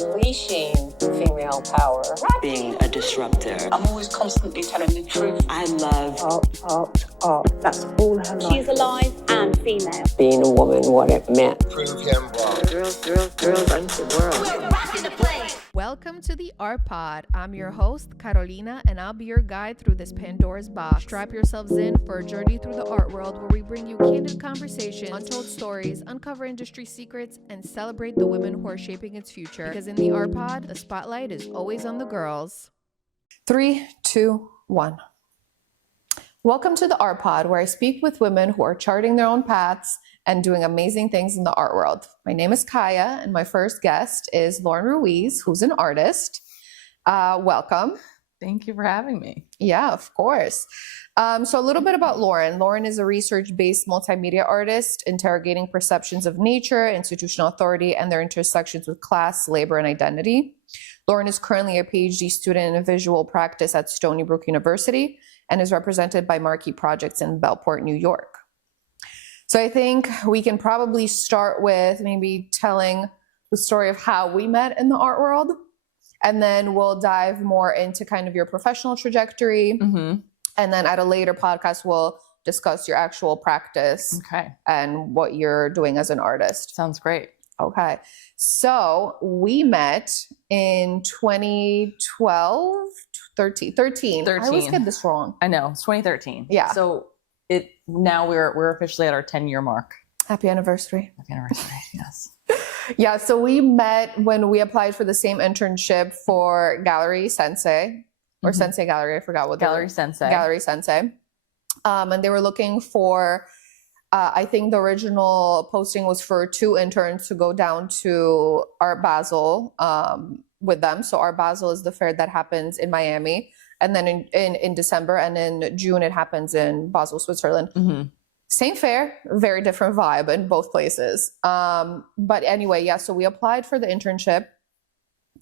unleashing female power. Being a disruptor. I'm always constantly telling the truth. I love Art. That's all her life. She's alive and female. Being a woman, what it meant. Prove him wrong. Girls run the world. We're rocking the place. Welcome to the Art Pod. I'm your host, Carolina, and I'll be your guide through this Pandora's box. Strap yourselves in for a journey through the art world where we bring you candid conversations, untold stories, uncover industry secrets, and celebrate the women who are shaping its future. Because in the Art Pod, the spotlight is always on the girls. 3, 2, 1. Welcome to the Art Pod, where I speak with women who are charting their own paths and doing amazing things in the art world. My name is Kaya, and my first guest is Lauren Ruiz, who's an artist. Welcome. Thank you for having me. Yeah, of course. So a little bit about Lauren. Lauren is a research-based multimedia artist, interrogating perceptions of nature, institutional authority, and their intersections with class, labor, and identity. Lauren is currently a PhD student in visual practice at Stony Brook University and is represented by Marquee Projects in Bellport, New York. So I think we can probably start with maybe telling the story of how we met in the art world, and then we'll dive more into kind of your professional trajectory. Mm-hmm. And then at a later podcast, we'll discuss your actual practice and what you're doing as an artist. Sounds great. Okay. So we met in 2012, 13. I always get this wrong. I know. It's 2013. Yeah. So now we're officially at our 10-year mark. Happy anniversary. Happy anniversary. Yes. Yeah. So we met when we applied for the same internship for Gallery Sensei or Sensei Gallery. I forgot what Gallery Sensei. Gallery Sensei. And they were looking for, I think the original posting was for 2 interns to go down to Art Basel with them. So Art Basel is the fair that happens in Miami. And then in December, and in June, it happens in Basel, Switzerland. Mm-hmm. Same fair, very different vibe in both places. But anyway, yeah, so we applied for the internship.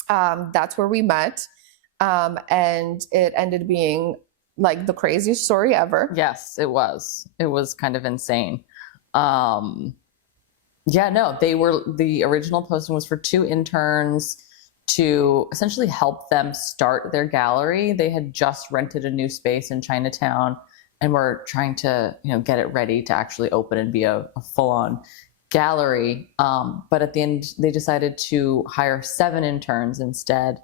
That's where we met. And it ended being like the craziest story ever. Yes, it was. It was kind of insane. The original posting was for 2 interns to essentially help them start their gallery. They had just rented a new space in Chinatown and were trying to, get it ready to actually open and be a full-on gallery. But at the end, they decided to hire 7 interns instead.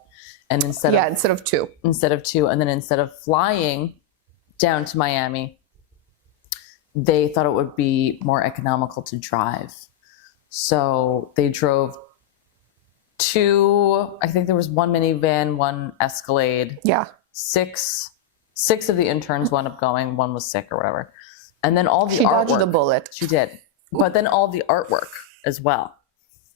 And instead of 2. Instead of 2. And then instead of flying down to Miami, they thought it would be more economical to drive. So they drove 2, I think there was 1 minivan, 1 Escalade. Yeah. 6 of the interns wound up going. 1 was sick or whatever. And then all the She artwork. dodged a bullet. She did. But then all the artwork as well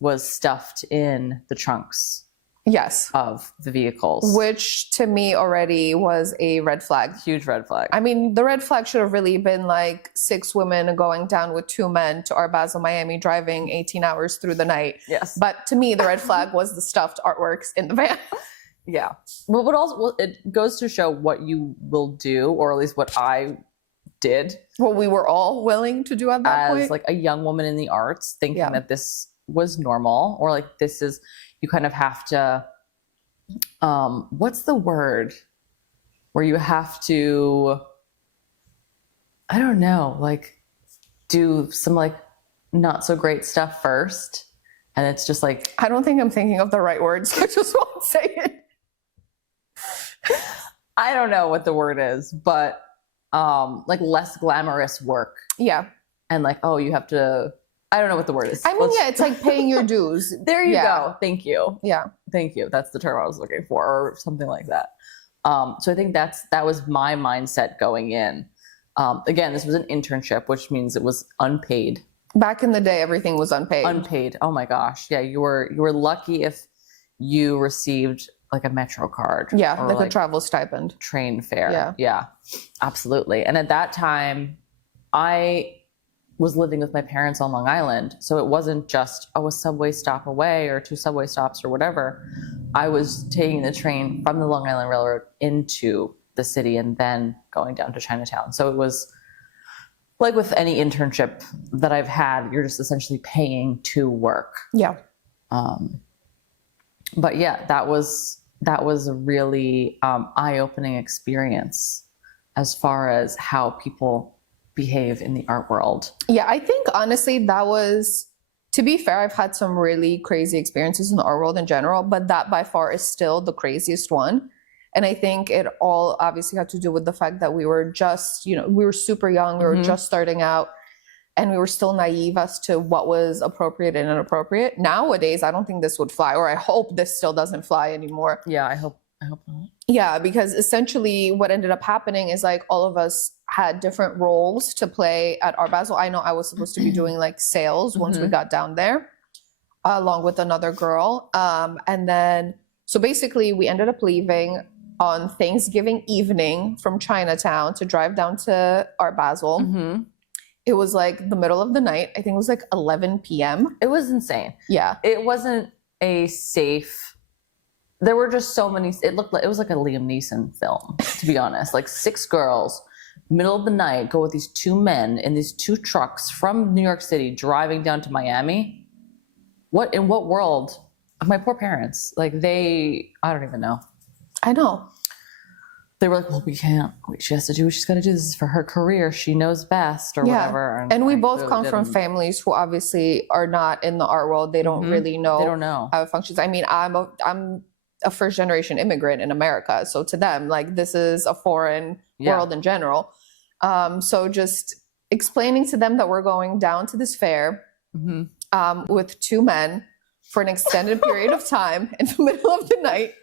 was stuffed in the trunks. Yes. Of the vehicles. Which to me already was a red flag. Huge red flag. I mean, the red flag should have really been like 6 women going down with 2 men to Art Basel, Miami, driving 18 hours through the night. Yes. But to me, the red flag was the stuffed artworks in the van. Yeah. Well, it goes to show what you will do, or at least what I did. What we were all willing to do at that point. As like a young woman in the arts, thinking that this was normal, or like this is, you kind of have to, what's the word? Where you have to, I don't know, like do some like not so great stuff first. And it's just like, I don't think I'm thinking of the right words. I just won't say it. I don't know what the word is, but like less glamorous work. Yeah. And like, oh, you have to, I don't know what the word is. I mean, it's like paying your dues. There you go. Thank you. Yeah. Thank you. That's the term I was looking for, or something like that. So I think that was my mindset going in. Again, this was an internship, which means it was unpaid. Back in the day, everything was unpaid. Unpaid. Oh my gosh. Yeah. You were lucky if you received like a Metro card. Yeah. Like a travel stipend. Train fare. Yeah. Yeah. Absolutely. And at that time, I was living with my parents on Long Island. So it wasn't just, a subway stop away or 2 subway stops or whatever. I was taking the train from the Long Island Railroad into the city and then going down to Chinatown. So it was like with any internship that I've had, you're just essentially paying to work. Yeah. But yeah, that was a really eye-opening experience as far as how people behave in the art world. Yeah, I think honestly that was, to be fair, I've had some really crazy experiences in the art world in general, but that by far is still the craziest one. And I think it all obviously had to do with the fact that we were just, we were super young, we were just starting out, and we were still naive as to what was appropriate and inappropriate. Nowadays, I don't think this would fly, or I hope this still doesn't fly anymore. Yeah, I hope not. Yeah, because essentially what ended up happening is like all of us had different roles to play at Art Basel. I know I was supposed to be doing like sales once we got down there, along with another girl. And then, so basically we ended up leaving on Thanksgiving evening from Chinatown to drive down to Art Basel. It was like the middle of the night. I think it was like 11 p.m. It was insane. Yeah. It wasn't a safe. There were just so many. It was like a Liam Neeson film, to be honest. Like 6 girls, middle of the night, go with these 2 men in these 2 trucks from New York City driving down to Miami. In what world? My poor parents. Like I don't even know. I know. They were like, well, we can't. She has to do what she's got to do. This is for her career. She knows best, or whatever. And we both come from families who obviously are not in the art world. They don't really know. They don't know how it functions. I mean, I'm a first generation immigrant in America, so to them, like, this is a foreign world in general. So just explaining to them that we're going down to this fair with 2 men for an extended period of time in the middle of the night.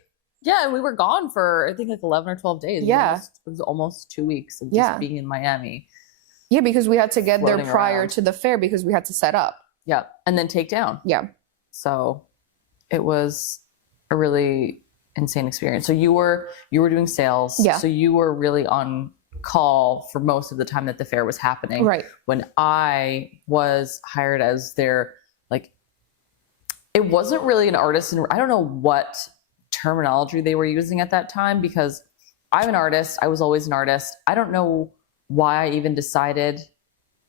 Yeah, and we were gone for, I think, like 11 or 12 days. Yeah. It was almost 2 weeks of just being in Miami. Yeah, because we had to get there prior to the fair because we had to set up. Yeah, and then take down. Yeah. So it was a really insane experience. So you were doing sales. Yeah. So you were really on call for most of the time that the fair was happening. Right. When I was hired as their, like, it wasn't really an artist, and I don't know what terminology they were using at that time, because I'm an artist. I was always an artist. I don't know why I even decided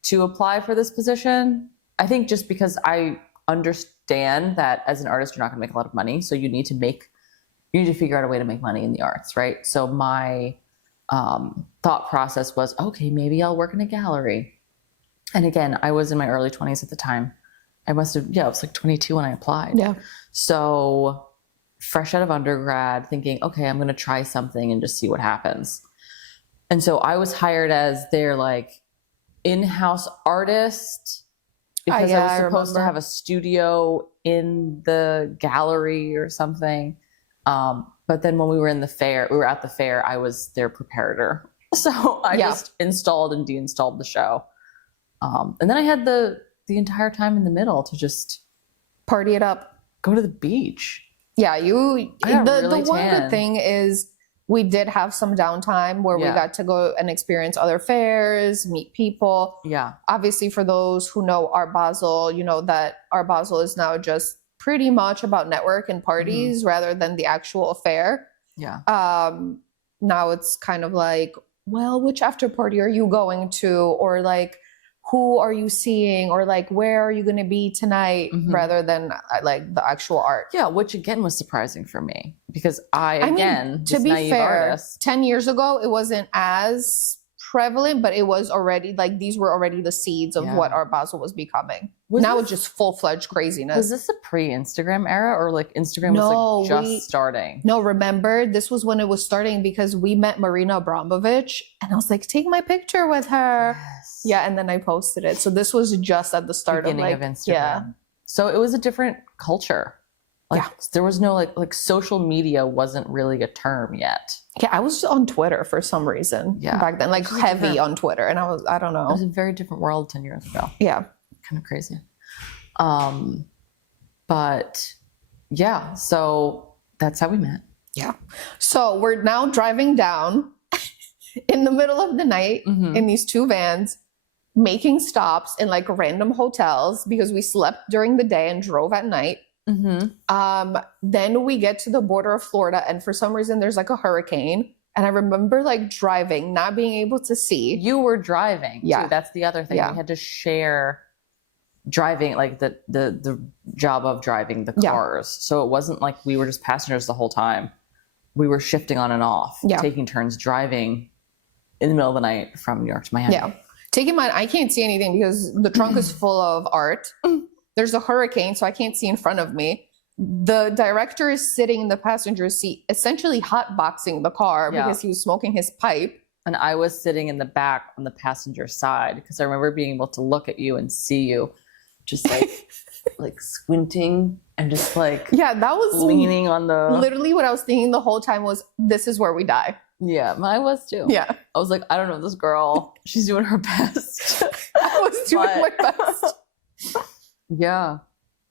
to apply for this position. I think just because I understand that as an artist, you're not going to make a lot of money. So you need to figure out a way to make money in the arts, right? So my thought process was, okay, maybe I'll work in a gallery. And again, I was in my early 20s at the time. I was like 22 when I applied. Yeah. So fresh out of undergrad, thinking, okay, I'm going to try something and just see what happens. And so I was hired as their like in-house artist because I was supposed to have a studio in the gallery or something. But then when we were at the fair, I was their preparator. So I just installed and deinstalled the show. And then I had the entire time in the middle to just party it up, go to the beach. Yeah, the one good thing is we did have some downtime where we got to go and experience other fairs, meet people. Yeah. Obviously, for those who know Art Basel, you know that Art Basel is now just pretty much about network and parties rather than the actual fair. Yeah. Now it's kind of like, well, which after party are you going to? Or like, who are you seeing, or like, where are you going to be tonight, rather than like the actual art. Yeah, which again was surprising for me because I mean, to be fair, artist. 10 years ago, it wasn't as prevalent, but it was already like, these were already the seeds of what Art Basel was becoming. Now it's just full-fledged craziness. Was this a pre-Instagram era, or like Instagram was like just starting? No, remember, this was when it was starting because we met Marina Abramovich and I was like, take my picture with her. Yes. Yeah, and then I posted it. So this was just at the start of Instagram. Yeah. So it was a different culture. Like, there was no like social media wasn't really a term yet. Yeah, I was on Twitter for some reason back then, like heavy on Twitter. And I don't know. It was a very different world 10 years ago. Yeah. Kind of crazy. But yeah, so that's how we met. Yeah. So we're now driving down in the middle of the night in these 2 vans, making stops in like random hotels because we slept during the day and drove at night. Then we get to the border of Florida, and for some reason there's like a hurricane. And I remember like driving, not being able to see. You were driving. Yeah. Too. That's the other thing. We had to share driving, like the job of driving the cars. So it wasn't like we were just passengers the whole time. We were shifting on and off, taking turns driving in the middle of the night from New York to Miami. Yeah. Take in mind, I can't see anything because the trunk is full of art. There's a hurricane, so I can't see in front of me. The director is sitting in the passenger seat, essentially hotboxing the car because he was smoking his pipe. And I was sitting in the back on the passenger side because I remember being able to look at you and see you just like like squinting and just like that was leaning on the literally what I was thinking the whole time was, this is where we die. Yeah, I was too. Yeah. I was like, I don't know this girl. She's doing her best. I was doing my best. Yeah.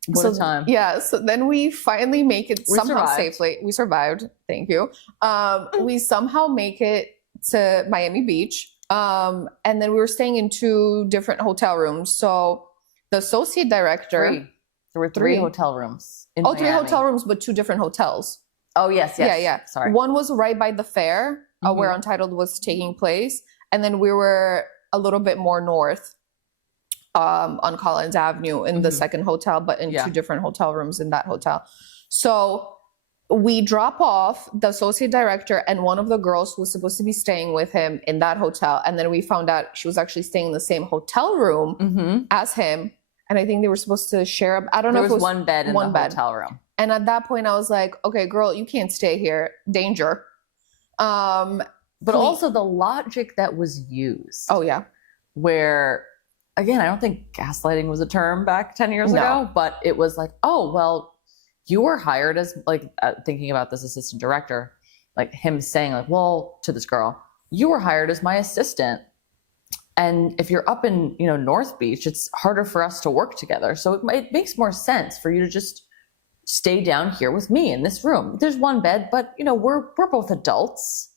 What a time. Yeah. So then we finally make it somehow safely. We survived. Thank you. We somehow make it to Miami Beach. And then we were staying in 2 different hotel rooms. So the associate director. There were 3 hotel rooms. In Miami. 3 hotel rooms, but 2 different hotels. Oh, yes. Yeah. Sorry. One was right by the fair where Untitled was taking place. And then we were a little bit more north on Collins Avenue in the second hotel, but in 2 different hotel rooms in that hotel. So we drop off the associate director and one of the girls who was supposed to be staying with him in that hotel. And then we found out she was actually staying in the same hotel room as him. And I think they were supposed to share. I don't know if it was one bed in the hotel room. And at that point I was like, okay, girl, you can't stay here. Danger. But also the logic that was used. Oh, yeah. Where, again, I don't think gaslighting was a term back 10 years ago, but it was like, oh, well, you were hired as, like, thinking about this assistant director, like him saying, like, well, to this girl, you were hired as my assistant. And if you're up in, North Beach, it's harder for us to work together. So it makes more sense for you to just stay down here with me in this room. There's one bed, but, we're both adults.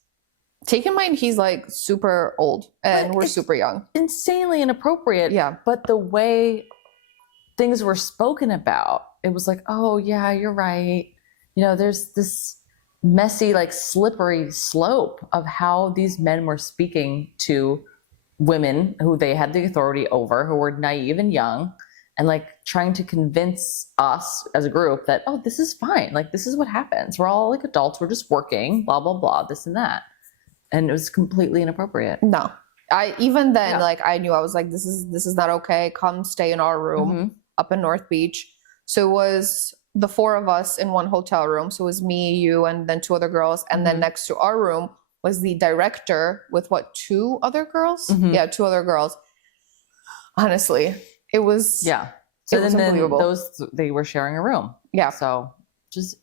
Take in mind, he's like super old and we're super young. Insanely inappropriate. Yeah. But the way things were spoken about, it was like, oh, yeah, you're right. There's this messy, like slippery slope of how these men were speaking to women who they had the authority over, who were naive and young, and like trying to convince us as a group that, oh, this is fine. Like, this is what happens. We're all like adults. We're just working, blah, blah, blah, this and that. And it was completely inappropriate. No, I knew, I was like, this is not okay. Come stay in our room up in North Beach. So it was the 4 of us in one hotel room. So it was me, you, and then 2 other girls. And then next to our room was the director with 2 other girls? Yeah, 2 other girls. Honestly, it was So then they were sharing a room. Yeah. So just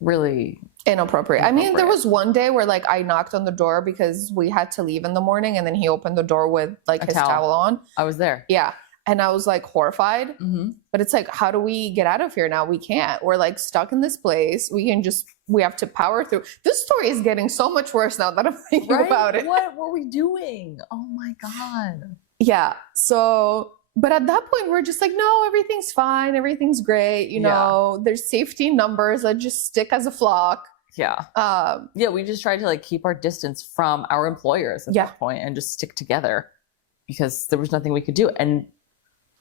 really inappropriate. I mean, there was one day where like I knocked on the door because we had to leave in the morning, and then he opened the door with like his towel on. I was there. Yeah. And I was like horrified. But it's like, how do we get out of here now? We can't. We're like stuck in this place. We have to power through. This story is getting so much worse now that I'm thinking about it. What were we doing? Oh my God. Yeah. So, but at that point, we're just like, no, everything's fine. Everything's great. There's safety numbers that just stick as a flock. Yeah. We just tried to like keep our distance from our employers at that point and just stick together because there was nothing we could do. And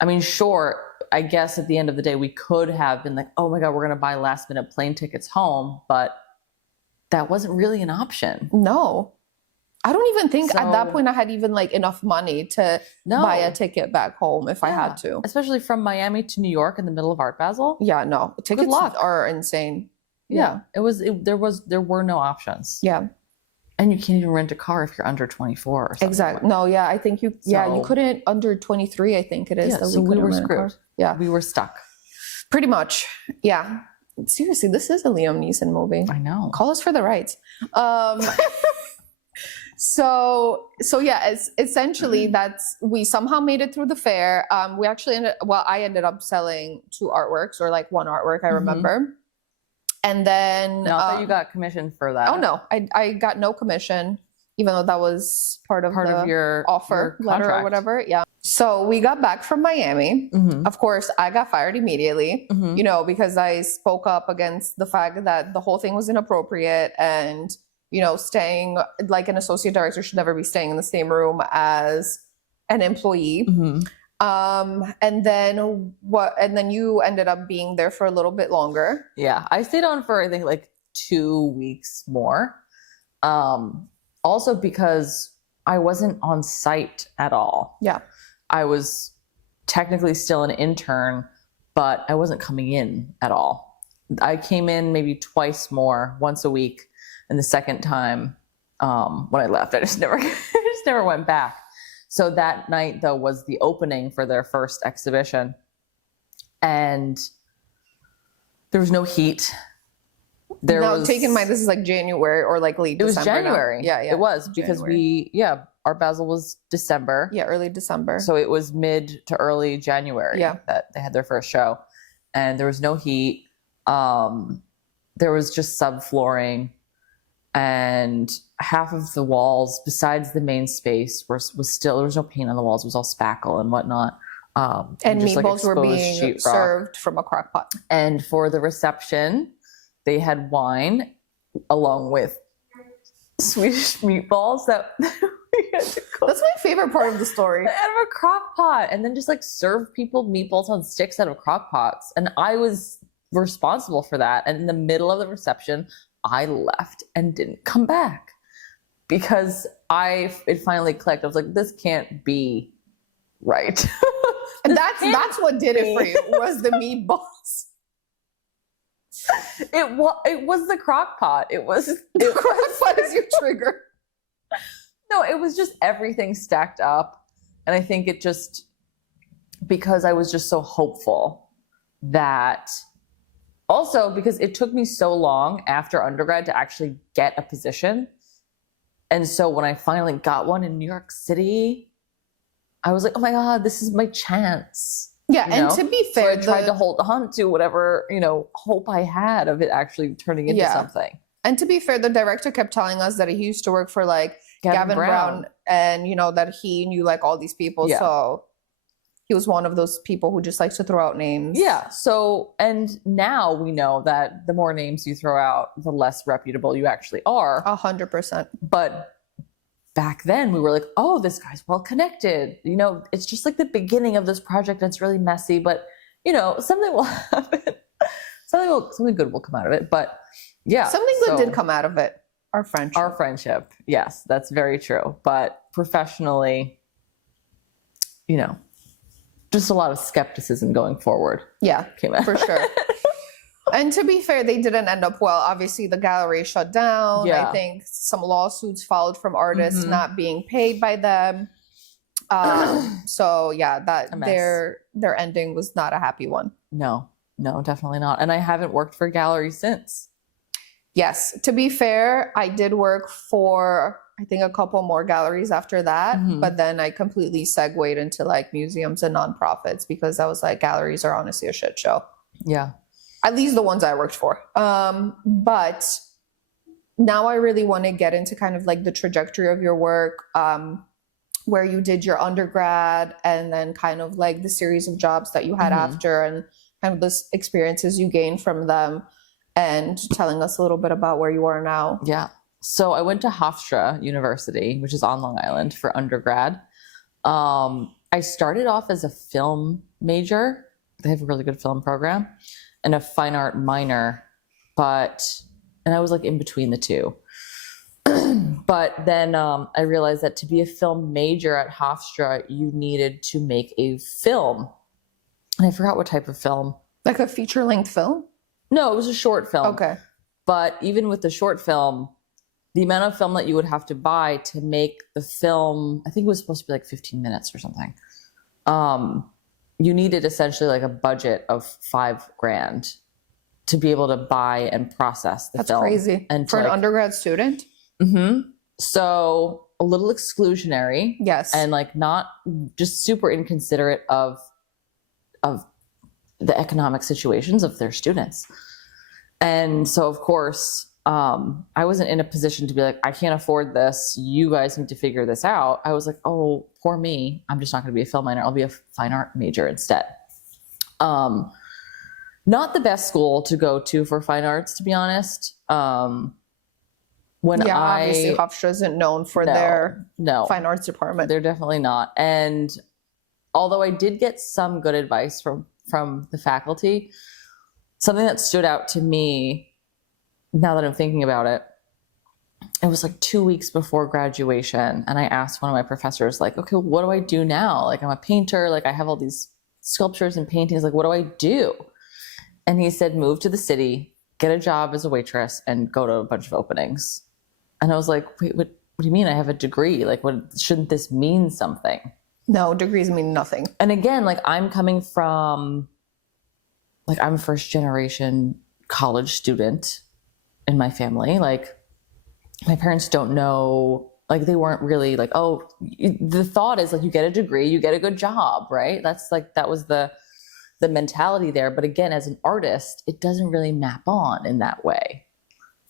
I mean, sure, I guess at the end of the day, we could have been like, oh my God, we're going to buy last minute plane tickets home. But that wasn't really an option. No. I don't even think at that point I had even like enough money to buy a ticket back home if I had to. Especially from Miami to New York in the middle of Art Basel. Yeah, no. Tickets are insane. Yeah. There were no options. Yeah. And you can't even rent a car if you're under 24 or something. Exactly. No, yeah, I think you couldn't under 23, I think it is. Yeah, so we were screwed. Yeah. We were stuck. Pretty much. Yeah. Seriously, this is a Liam Neeson movie. I know. Call us for the rights. So yeah, essentially we somehow made it through the fair. We actually I ended up selling 2 artworks, or like 1 artwork, I remember. And then not that you got commission for that. Oh no, I got no commission, even though that was part of your offer letter or whatever. Yeah. So we got back from Miami. Of course, I got fired immediately, because I spoke up against the fact that the whole thing was inappropriate, and staying like an associate director should never be staying in the same room as an employee. And then what? And then you ended up being there for a little bit longer. Yeah, I stayed on for, I think, like 2 weeks more. Also because I wasn't on site at all. Yeah. I was technically still an intern, but I wasn't coming in at all. I came in maybe twice more, once a week, and the second time when I left, I just never went back. So that night, though, was the opening for their first exhibition, and there was no heat. Take in mind, this is like January or like late December. It was January. Yeah, yeah. It was because our Basel was December. Yeah, early December. So it was mid to early January that they had their first show, and there was no heat. There was just subflooring, and half of the walls, besides the main space, was still, there was no paint on the walls. It was all spackle and whatnot. And meatballs were being served from a crock pot. And for the reception, they had wine along with Swedish meatballs that we had to cook. That's my favorite part of the story. Out of a crock pot, and then just like serve people meatballs on sticks out of crock pots. And I was responsible for that. And in the middle of the reception, I left and didn't come back because it finally clicked. I was like, this can't be right. And that's what did it for you, was the meatballs. It was the crock pot. The crock pot is your trigger. No, it was just everything stacked up. And I think it just, because I was just so hopeful that, also because it took me so long after undergrad to actually get a position. And so when I finally got one in New York City, I was like, oh my God, this is my chance. Yeah, and to be fair, so I tried to hold on to whatever, hope I had of it actually turning into something. And to be fair, the director kept telling us that he used to work for like Gavin Brown, and that he knew like all these people. Yeah. So he was one of those people who just likes to throw out names. Yeah. So, and now we know that the more names you throw out, the less reputable you actually are. 100%. But back then we were like, oh, this guy's well connected. It's just like the beginning of this project and it's really messy, but something will happen. Something good will come out of it. But yeah. Something good did come out of it. Our friendship. Yes, that's very true. But professionally, just a lot of skepticism going forward. Yeah, came out. For sure. And to be fair, they didn't end up well. Obviously, the gallery shut down. Yeah. I think some lawsuits followed from artists not being paid by them. So yeah, their ending was not a happy one. No, definitely not. And I haven't worked for a gallery since. Yes, to be fair, I did work for, I think, a couple more galleries after that. But then I completely segued into like museums and nonprofits because I was like, galleries are honestly a shit show. Yeah. At least the ones I worked for. But now I really want to get into kind of like the trajectory of your work, where you did your undergrad and then kind of like the series of jobs that you had after and kind of the experiences you gained from them, and telling us a little bit about where you are now. Yeah. So I went to Hofstra University, which is on Long Island, for undergrad. I started off as a film major. They have a really good film program, and a fine art minor, and I was like in between the two. But then I realized that to be a film major at Hofstra, you needed to make a film. And I forgot what type of film. Like a feature-length film? No, it was a short film. Okay. But even with the short film, the amount of film that you would have to buy to make the film, I think it was supposed to be like 15 minutes or something. You needed essentially like a budget of $5,000 to be able to buy and process the film. That's crazy. And for an undergrad student? Mm-hmm. So a little exclusionary. Yes. And like not just super inconsiderate of the economic situations of their students. And so of course, I wasn't in a position to be like, I can't afford this. You guys need to figure this out. I was like, oh, poor me. I'm just not going to be a film minor. I'll be a fine art major instead. Not the best school to go to for fine arts, to be honest. Obviously Hofstra isn't known for their fine arts department. They're definitely not. And although I did get some good advice from the faculty, something that stood out to me now that I'm thinking about it, it was like 2 weeks before graduation. And I asked one of my professors, like, okay, what do I do now? Like, I'm a painter. Like, I have all these sculptures and paintings. Like, what do I do? And he said, move to the city, get a job as a waitress, and go to a bunch of openings. And I was like, wait, what do you mean? I have a degree. Like, what, shouldn't this mean something? No, degrees mean nothing. And again, like, I'm coming from, like, I'm a first generation college student in my family. Like, my parents don't know, like, they weren't really like, oh, the thought is like, you get a degree, you get a good job, right? That's like, that was the mentality there. But again, as an artist, it doesn't really map on in that way.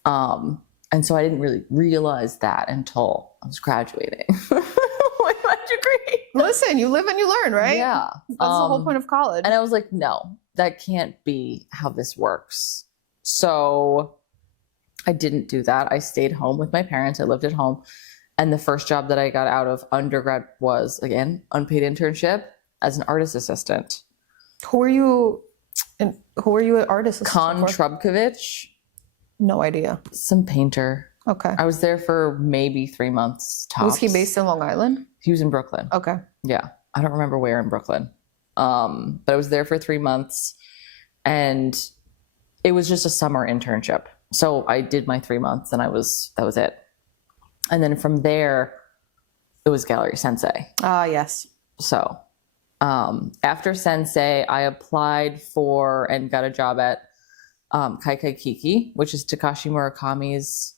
And so I didn't really realize that until I was graduating with my degree. Listen, you live and you learn, right? Yeah. That's the whole point of college. And I was like, no, that can't be how this works. So I didn't do that. I stayed home with my parents. I lived at home. And the first job that I got out of undergrad was, again, unpaid internship as an artist assistant. Who are you an artist assistant for? Trubkovich, No idea. some painter. Okay. I was there for maybe 3 months tops. Was he based in Long Island? He was in Brooklyn. Okay. Yeah. I don't remember where in Brooklyn. But I was there for 3 months, and it was just a summer internship. So I did my 3 months, and that was it. And then from there, it was Gallery Sensei. Ah, yes. So after Sensei, I applied for and got a job at Kaikai Kiki, which is Takashi Murakami's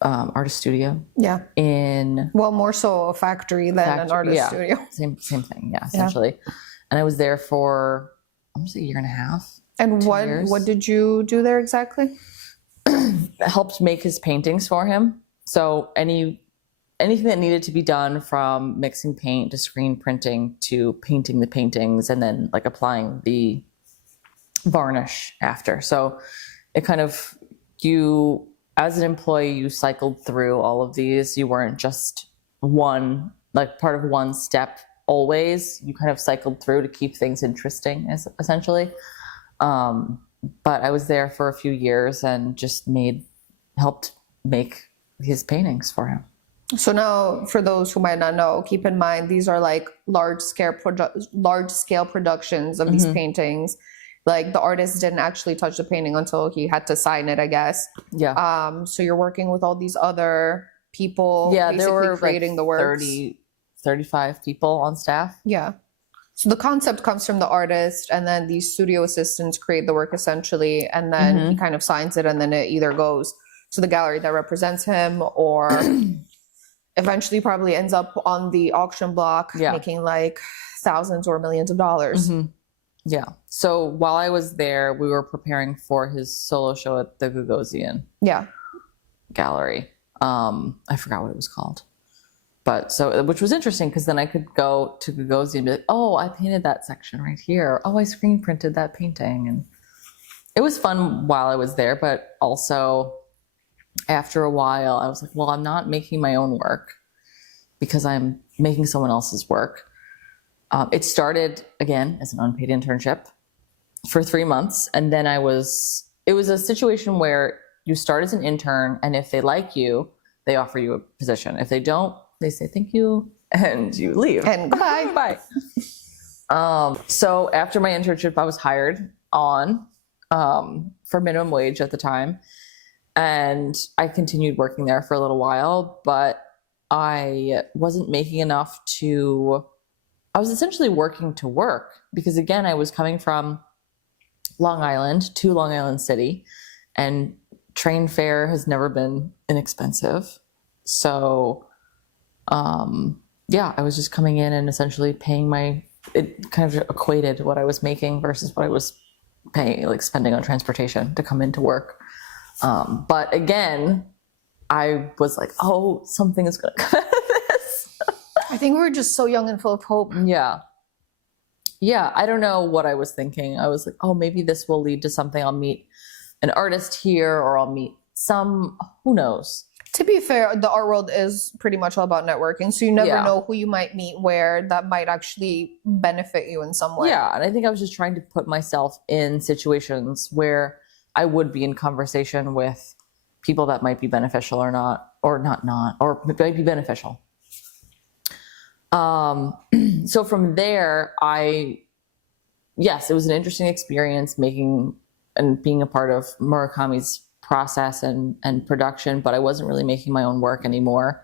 artist studio. Yeah. Well, more so a factory than an artist studio. Same thing, yeah, essentially. Yeah. And I was there for almost a year and a half. And what did you do there exactly? Helped make his paintings for him. So anything that needed to be done, from mixing paint to screen printing to painting the paintings and then like applying the varnish after. So it kind of, you as an employee, you cycled through all of these. You weren't just part of one step always. You kind of cycled through to keep things interesting, essentially. But I was there for a few years and just helped make his paintings for him. So now, for those who might not know, keep in mind these are like large scale productions of these paintings. Like, the artist didn't actually touch the painting until he had to sign it, I guess. Yeah. So you're working with all these other people. Yeah, basically there were creating the works. 35 people on staff. Yeah. So the concept comes from the artist, and then these studio assistants create the work essentially, and then he kind of signs it, and then it either goes to the gallery that represents him, or eventually probably ends up on the auction block, making like thousands or millions of dollars. Yeah. So while I was there, we were preparing for his solo show at the Gagosian gallery. I forgot what it was called. But which was interesting, because then I could go to Gagosian and be like, oh, I painted that section right here. Oh, I screen printed that painting. And it was fun while I was there, but also after a while, I was like, well, I'm not making my own work because I'm making someone else's work. It started, again, as an unpaid internship for 3 months. And then it was a situation where you start as an intern, and if they like you, they offer you a position. If they don't, they say thank you, and you leave. And bye. Bye. So after my internship, I was hired on for minimum wage at the time. And I continued working there for a little while, but I wasn't making enough I was essentially working to work, because again, I was coming from Long Island to Long Island City, and train fare has never been inexpensive. So, I was just coming in and essentially paying it kind of equated what I was making versus what I was paying, like spending on transportation to come into work. But again, I was like, oh, something is going to come out of this. I think we were just so young and full of hope. Yeah. I don't know what I was thinking. I was like, oh, maybe this will lead to something. I'll meet an artist here, or I'll meet who knows? To be fair, the art world is pretty much all about networking. So you never Yeah. know who you might meet where that might actually benefit you in some way. Yeah, and I think I was just trying to put myself in situations where I would be in conversation with people that might be beneficial or not, or might be beneficial. So from there, yes, it was an interesting experience making and being a part of Murakami's process and production, but I wasn't really making my own work anymore,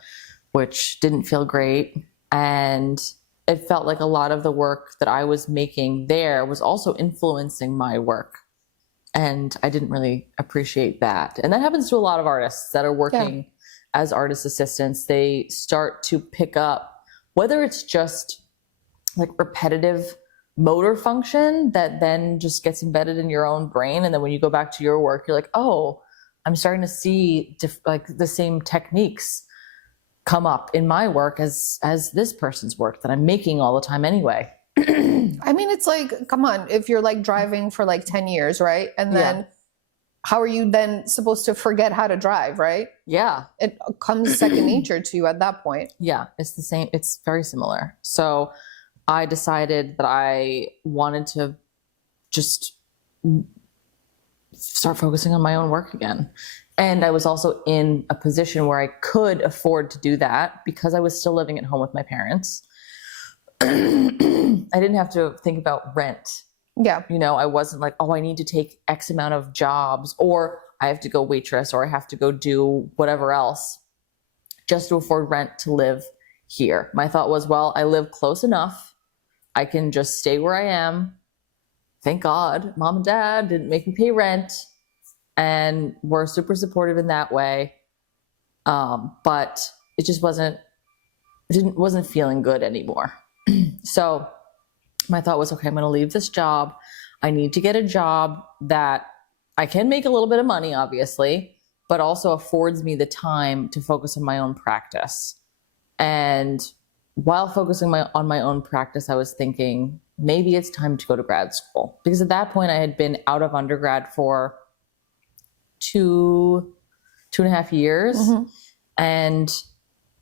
which didn't feel great. And it felt like a lot of the work that I was making there was also influencing my work. And I didn't really appreciate that. And that happens to a lot of artists that are working as artist assistants. They start to pick up, whether it's just like repetitive motor function that then just gets embedded in your own brain. And then when you go back to your work, you're like, oh, I'm starting to see like the same techniques come up in my work as this person's work that I'm making all the time anyway. I mean, it's like, come on, if you're like driving for like 10 years, right? And then how are you then supposed to forget how to drive, right? Yeah. It comes second nature to you at that point. Yeah, it's the same. It's very similar. So I decided that I wanted to just start focusing on my own work again. And I was also in a position where I could afford to do that because I was still living at home with my parents. I didn't have to think about rent. Yeah. You know, I wasn't like, oh, I need to take X amount of jobs, or I have to go waitress, or I have to go do whatever else just to afford rent to live here. My thought was, well, I live close enough. I can just stay where I am. Thank God, mom and dad didn't make me pay rent and were super supportive in that way. But it just wasn't feeling good anymore. So my thought was, okay, I'm going to leave this job. I need to get a job that I can make a little bit of money, obviously, but also affords me the time to focus on my own practice. And while focusing on my own practice, I was thinking maybe it's time to go to grad school, because at that point I had been out of undergrad for two and a half years. Mm-hmm. And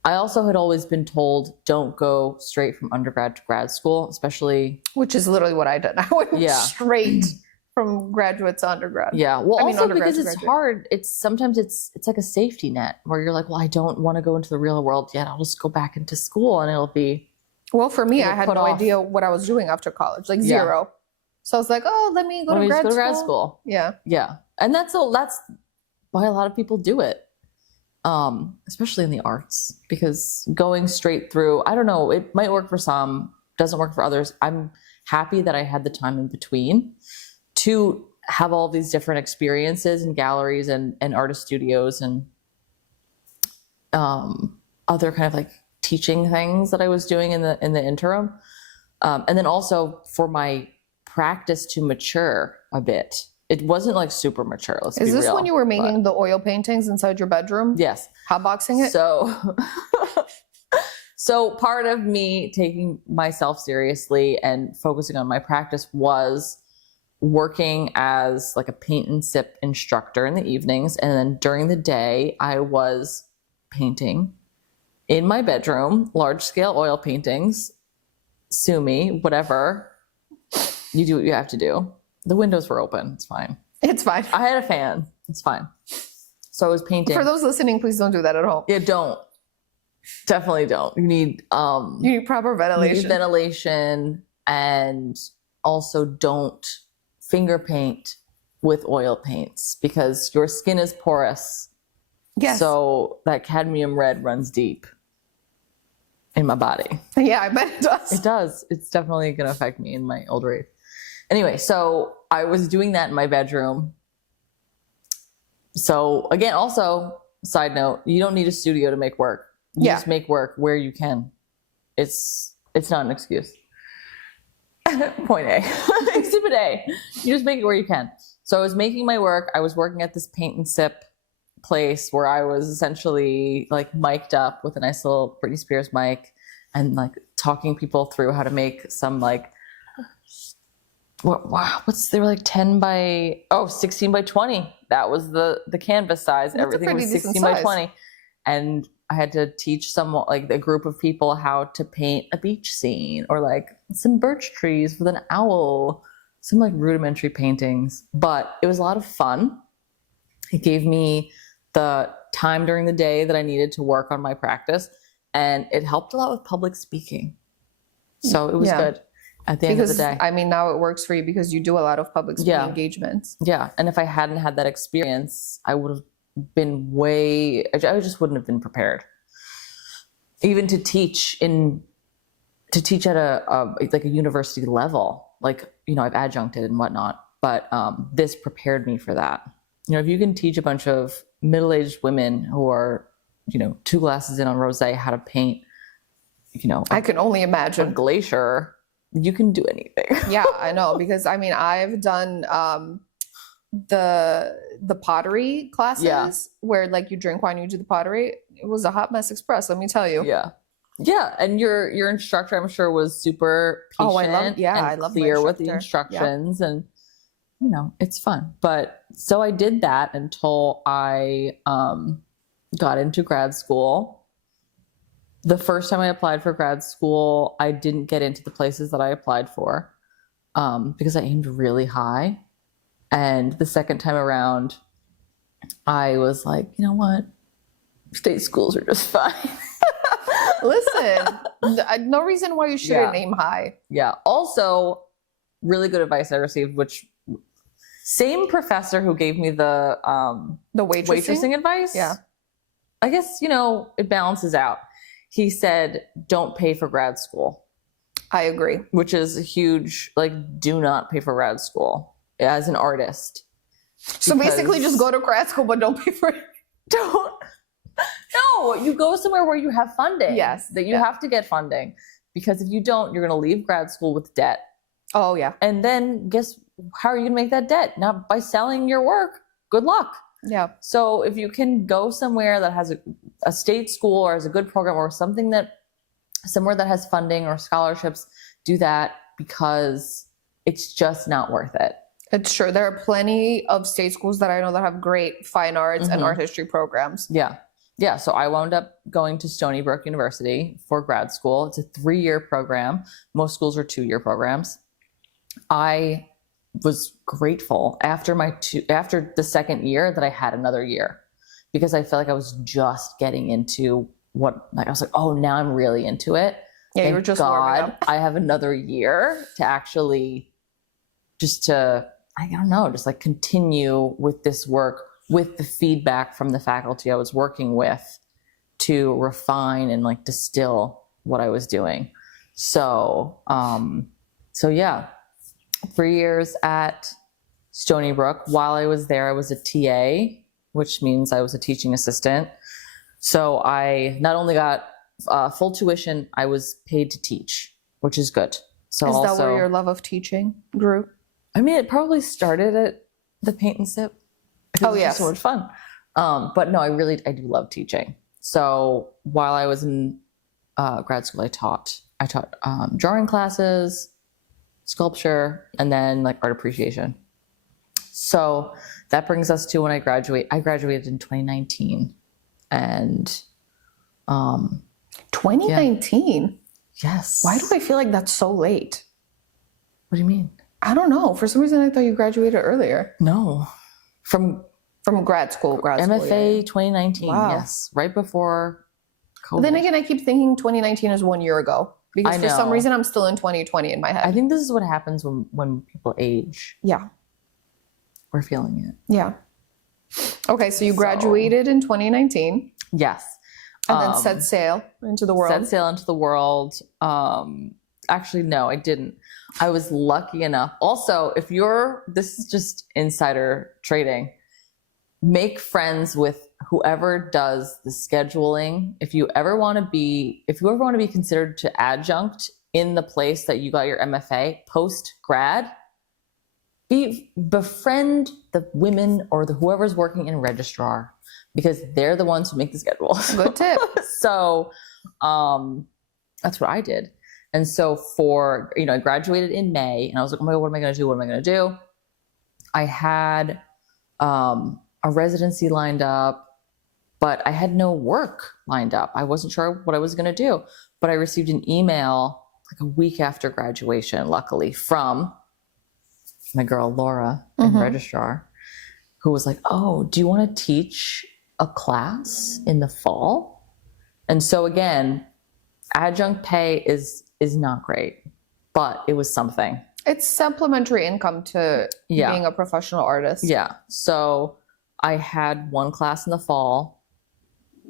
I also had always been told, don't go straight from undergrad to grad school, especially. Which is literally what I did. I went straight from graduate to undergrad. Yeah. Well, I mean, also because it's hard. Sometimes it's like a safety net where you're like, well, I don't want to go into the real world yet. I'll just go back into school and it'll be. Well, for me, I had no idea what I was doing after college, like zero. So I was like, oh, let me go to grad school. Yeah. Yeah. And that's why a lot of people do it. Especially in the arts, because going straight through, I don't know, it might work for some, doesn't work for others. I'm happy that I had the time in between to have all these different experiences in galleries and artist studios and other kind of like teaching things that I was doing in the interim. And then also for my practice to mature a bit. It wasn't like super mature. Let's be real. Is this when you were making the oil paintings inside your bedroom? Yes. Hotboxing it? So part of me taking myself seriously and focusing on my practice was working as like a paint and sip instructor in the evenings. And then during the day, I was painting in my bedroom, large scale oil paintings. Sue me, whatever. You do what you have to do. The windows were open. It's fine. It's fine. I had a fan. It's fine. So I was painting. For those listening, please don't do that at home. Yeah, don't. Definitely don't. You need proper ventilation. You need ventilation, and also don't finger paint with oil paints because your skin is porous. Yes. So that cadmium red runs deep in my body. Yeah, I bet it does. It does. It's definitely going to affect me in my older age. Anyway, so I was doing that in my bedroom. So again, also, side note, you don't need a studio to make work. You just make work where you can. It's not an excuse. Point A. Exhibit A. You just make it where you can. So I was making my work. I was working at this paint and sip place where I was essentially like mic'd up with a nice little Britney Spears mic and like talking people through how to make some like they were like 16 by 20. That was the canvas size. That's everything was 16 by 20. and I had to teach someone, like a group of people, how to paint a beach scene or like some birch trees with an owl, some like rudimentary paintings. But it was a lot of fun. It gave me the time during the day that I needed to work on my practice, and it helped a lot with public speaking. So it was good at the end of the day. I mean, now it works for you because you do a lot of public speaking engagements. Yeah. And if I hadn't had that experience, I would have been I just wouldn't have been prepared. Even to teach at a like a university level, like, you know, I've adjuncted and whatnot, but this prepared me for that. You know, if you can teach a bunch of middle-aged women who are, you know, 2 glasses in on rosé how to paint, you know, I can only a imagine glacier, you can do anything. Yeah, I know, because I mean, I've done the pottery classes where like you drink wine, you do the pottery. It was a hot mess express, let me tell you. Yeah, and your instructor, I'm sure, was super patient. I love clear with the instructions, and you know, it's fun. But so I did that until I got into grad school. The first time I applied for grad school, I didn't get into the places that I applied for because I aimed really high. And the second time around, I was like, you know what? State schools are just fine. Listen, no reason why you shouldn't aim high. Yeah. Also, really good advice I received, which same professor who gave me the waitressing advice. Yeah. I guess, you know, it balances out. He said, don't pay for grad school. I agree. Which is a huge, like, do not pay for grad school as an artist. So basically just go to grad school, but don't pay for it. No, you go somewhere where you have funding. Yes. That you have to get funding. Because if you don't, you're going to leave grad school with debt. Oh, yeah. And then how are you going to make that debt? Not by selling your work. Good luck. Yeah. So if you can go somewhere that has a state school or has a good program or somewhere that has funding or scholarships, do that, because it's just not worth it. It's true. There are plenty of state schools that I know that have great fine arts and art history programs. Yeah. Yeah. So I wound up going to Stony Brook University for grad school. It's a 3-year program. Most schools are 2-year programs. I was grateful after the second year that I had another year, because I felt like I was just getting into I was like, oh, now I'm really into it. Yeah, you were just warming up. I have another year to actually I don't know, just like continue with this work with the feedback from the faculty I was working with to refine and like distill what I was doing. So yeah. 3 years at Stony Brook. While I was there, I was a TA, which means I was a teaching assistant. So I not only got full tuition, I was paid to teach, which is good. So is that where your love of teaching grew? I mean, it probably started at the Paint and Sip. Oh, yes. So much fun. But no, I do love teaching. So while I was in grad school, I taught drawing classes, sculpture, and then like art appreciation. So that brings us to when I graduated. I graduated in 2019, and 2019. Yes. Why do I feel like that's so late? What do you mean? I don't know. For some reason, I thought you graduated earlier. No, from grad school. MFA 2019. Wow. Yes, right before COVID. But then again, I keep thinking 2019 is 1 year ago. Because for some reason, I'm still in 2020 in my head. I think this is what happens when people age. Yeah. We're feeling it. Yeah. Okay, so you graduated in 2019. Yes. And then set sail into the world. Set sail into the world. Actually, no, I didn't. I was lucky enough. Also, this is just insider trading, make friends with whoever does the scheduling. If you ever want to be considered to adjunct in the place that you got your MFA post grad, befriend the women or whoever's working in registrar, because they're the ones who make the schedules. Good tip. So that's what I did. And so I graduated in May, and I was like, oh my God, what am I going to do? What am I going to do? I had a residency lined up, but I had no work lined up. I wasn't sure what I was going to do, but I received an email like a week after graduation, luckily, from my girl, Laura, in registrar, who was like, oh, do you want to teach a class in the fall? And so again, adjunct pay is not great, but it was something. It's supplementary income to being a professional artist. Yeah. So I had one class in the fall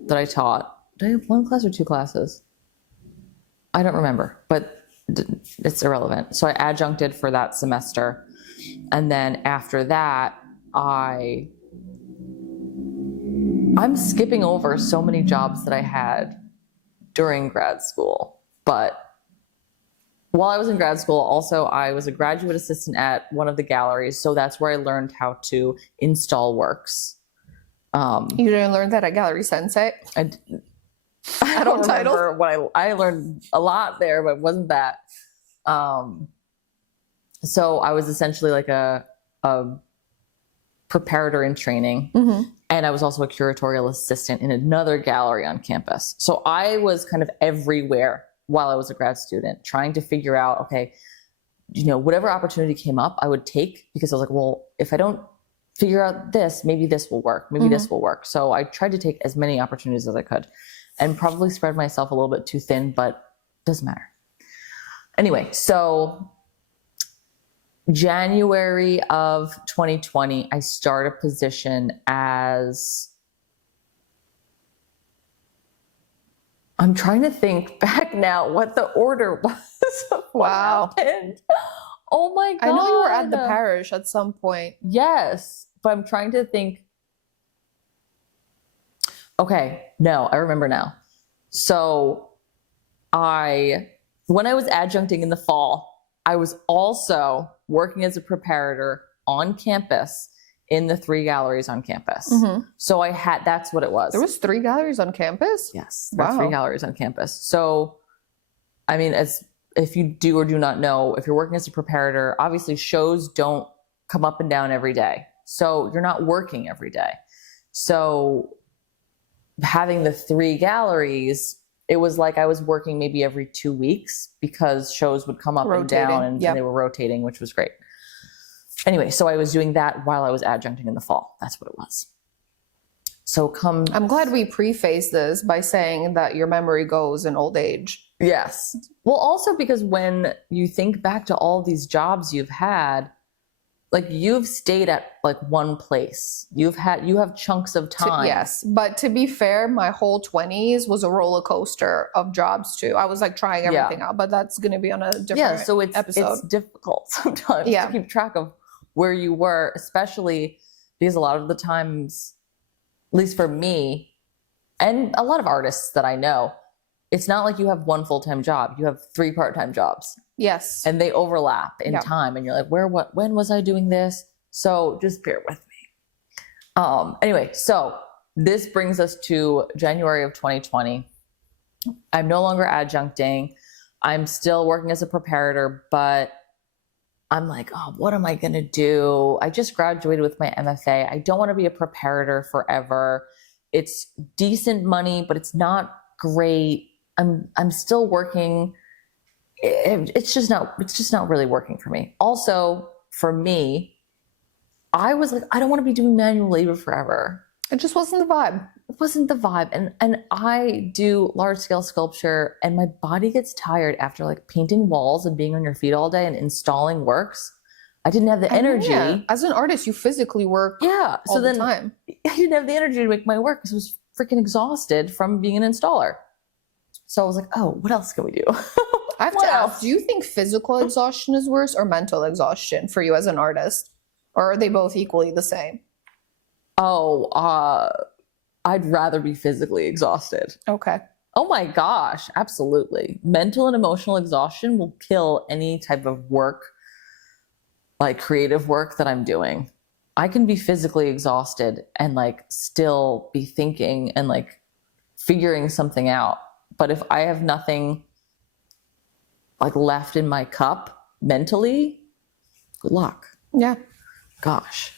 that I taught. Did I have one class or two classes? I don't remember, but it's irrelevant. So I adjuncted for that semester. And then after that, I'm skipping over so many jobs that I had during grad school. But while I was in grad school, also I was a graduate assistant at one of the galleries. So that's where I learned how to install works. You didn't learn that at Gallery Sensei? I don't remember what I learned a lot there, but it wasn't that. So I was essentially like a preparator in training. And I was also a curatorial assistant in another gallery on campus. So I was kind of everywhere while I was a grad student, trying to figure out, okay, whatever opportunity came up, I would take, because I was like, well, if I don't figure out this, maybe this will work. Maybe this will work. So I tried to take as many opportunities as I could and probably spread myself a little bit too thin, but doesn't matter. Anyway, so January of 2020, I start a position as, I'm trying to think back now what the order was of what happened. Oh my God. I know you were at the parish at some point. Yes, but I'm trying to think. Okay, no, I remember now. So when I was adjuncting in the fall, I was also working as a preparator on campus in the 3 galleries on campus. So that's what it was. There was 3 galleries on campus? Yes, there were 3 galleries on campus. So, I mean, if you do or do not know, if you're working as a preparator, obviously shows don't come up and down every day. So you're not working every day. So having the 3 galleries, it was like I was working maybe every 2 weeks because shows would come up and down and they were rotating, which was great. Anyway, so I was doing that while I was adjuncting in the fall. That's what it was. So I'm glad we preface this by saying that your memory goes in old age. Yes. Well, also because when you think back to all these jobs you've had, like you've stayed at like one place. You have chunks of time. Yes. But to be fair, my whole 20s was a roller coaster of jobs too. I was like trying everything out, but that's going to be on a different episode. It's difficult sometimes to keep track of where you were, especially because a lot of the times, at least for me and a lot of artists that I know, it's not like you have one full-time job. You have 3 part-time jobs. Yes. And they overlap in time. And you're like, when was I doing this? So just bear with me. Anyway, so this brings us to January of 2020. I'm no longer adjuncting. I'm still working as a preparator, but I'm like, oh, what am I going to do? I just graduated with my MFA. I don't want to be a preparator forever. It's decent money, but it's not great. I'm still working. It's just not really working for me. Also, for me, I was like, I don't want to be doing manual labor forever. It just wasn't the vibe. It wasn't the vibe. And I do large scale sculpture and my body gets tired after like painting walls and being on your feet all day and installing works. I didn't have the energy. Yeah. As an artist, you physically work all the time. I didn't have the energy to make my work because I was freaking exhausted from being an installer. So I was like, oh, what else can we do? I have to ask, do you think physical exhaustion is worse or mental exhaustion for you as an artist? Or are they both equally the same? Oh, I'd rather be physically exhausted. Okay. Oh my gosh, absolutely. Mental and emotional exhaustion will kill any type of work, like creative work that I'm doing. I can be physically exhausted and like still be thinking and like figuring something out. But if I have nothing like left in my cup mentally, good luck. Yeah. Gosh.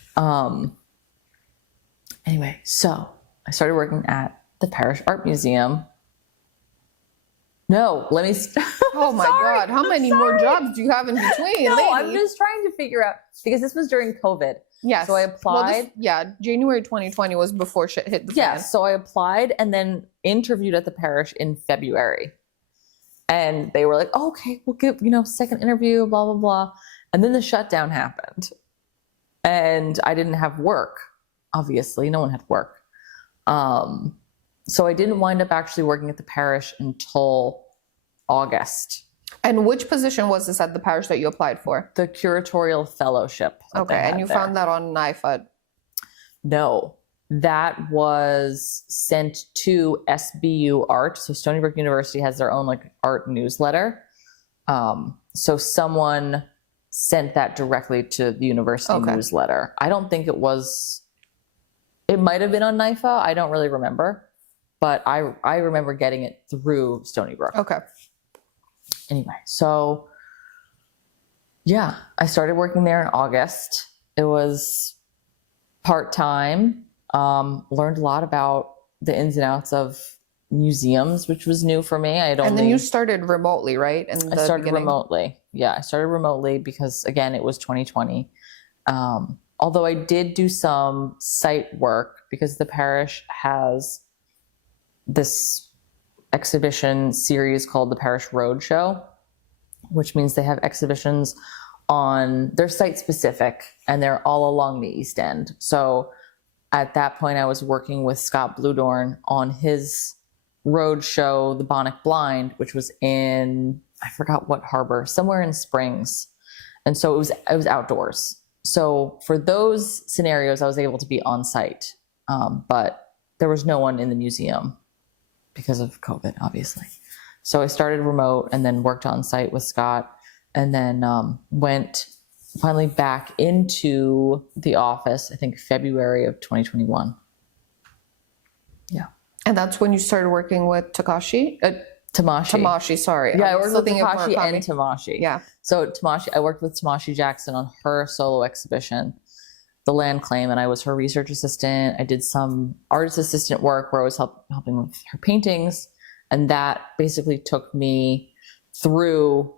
Anyway, so I started working at the Parish Art Museum. No, let me. Oh my God. How many more jobs do you have in between? No, lady? I'm just trying to figure out, because this was during COVID. Yes. So I applied. January 2020 was before shit hit the fan. Yes. So I applied and then interviewed at the parish in February. And they were like, oh, okay, we'll give, second interview, blah, blah, blah. And then the shutdown happened. And I didn't have work. Obviously, no one had work. So I didn't wind up actually working at the parish until August. And which position was this at the parish that you applied for? The curatorial fellowship. Okay, and you found that on NIFA? No, that was sent to SBU Art. So Stony Brook University has their own art newsletter. So someone sent that directly to the university newsletter. I don't think it was. It might have been on NIFA. I don't really remember. But I remember getting it through Stony Brook. Okay. Anyway, so yeah, I started working there in August. It was part-time. Learned a lot about the ins and outs of museums, which was new for me. And then you started remotely, right? I started remotely. Yeah, I started remotely because, again, it was 2020. Although I did do some site work because the parish has this exhibition series called the Parish Roadshow, which means they have exhibitions they're site specific and they're all along the East End. So at that point I was working with Scott Bludorn on his roadshow, The Bonnet Blind, which was in, I forgot what harbor, somewhere in Springs. And so it was outdoors. So for those scenarios, I was able to be on site, but there was no one in the museum because of COVID, obviously. So I started remote and then worked on site with Scott, and then went finally back into the office, I think February of 2021. Yeah. And that's when you started working with Takashi? Tamashi, sorry. Yeah, I worked with Takashi and Tamashi. Yeah. So I worked with Tamashi Jackson on her solo exhibition, The Land Claim, and I was her research assistant. I did some artist assistant work where I was helping with her paintings, and that basically took me through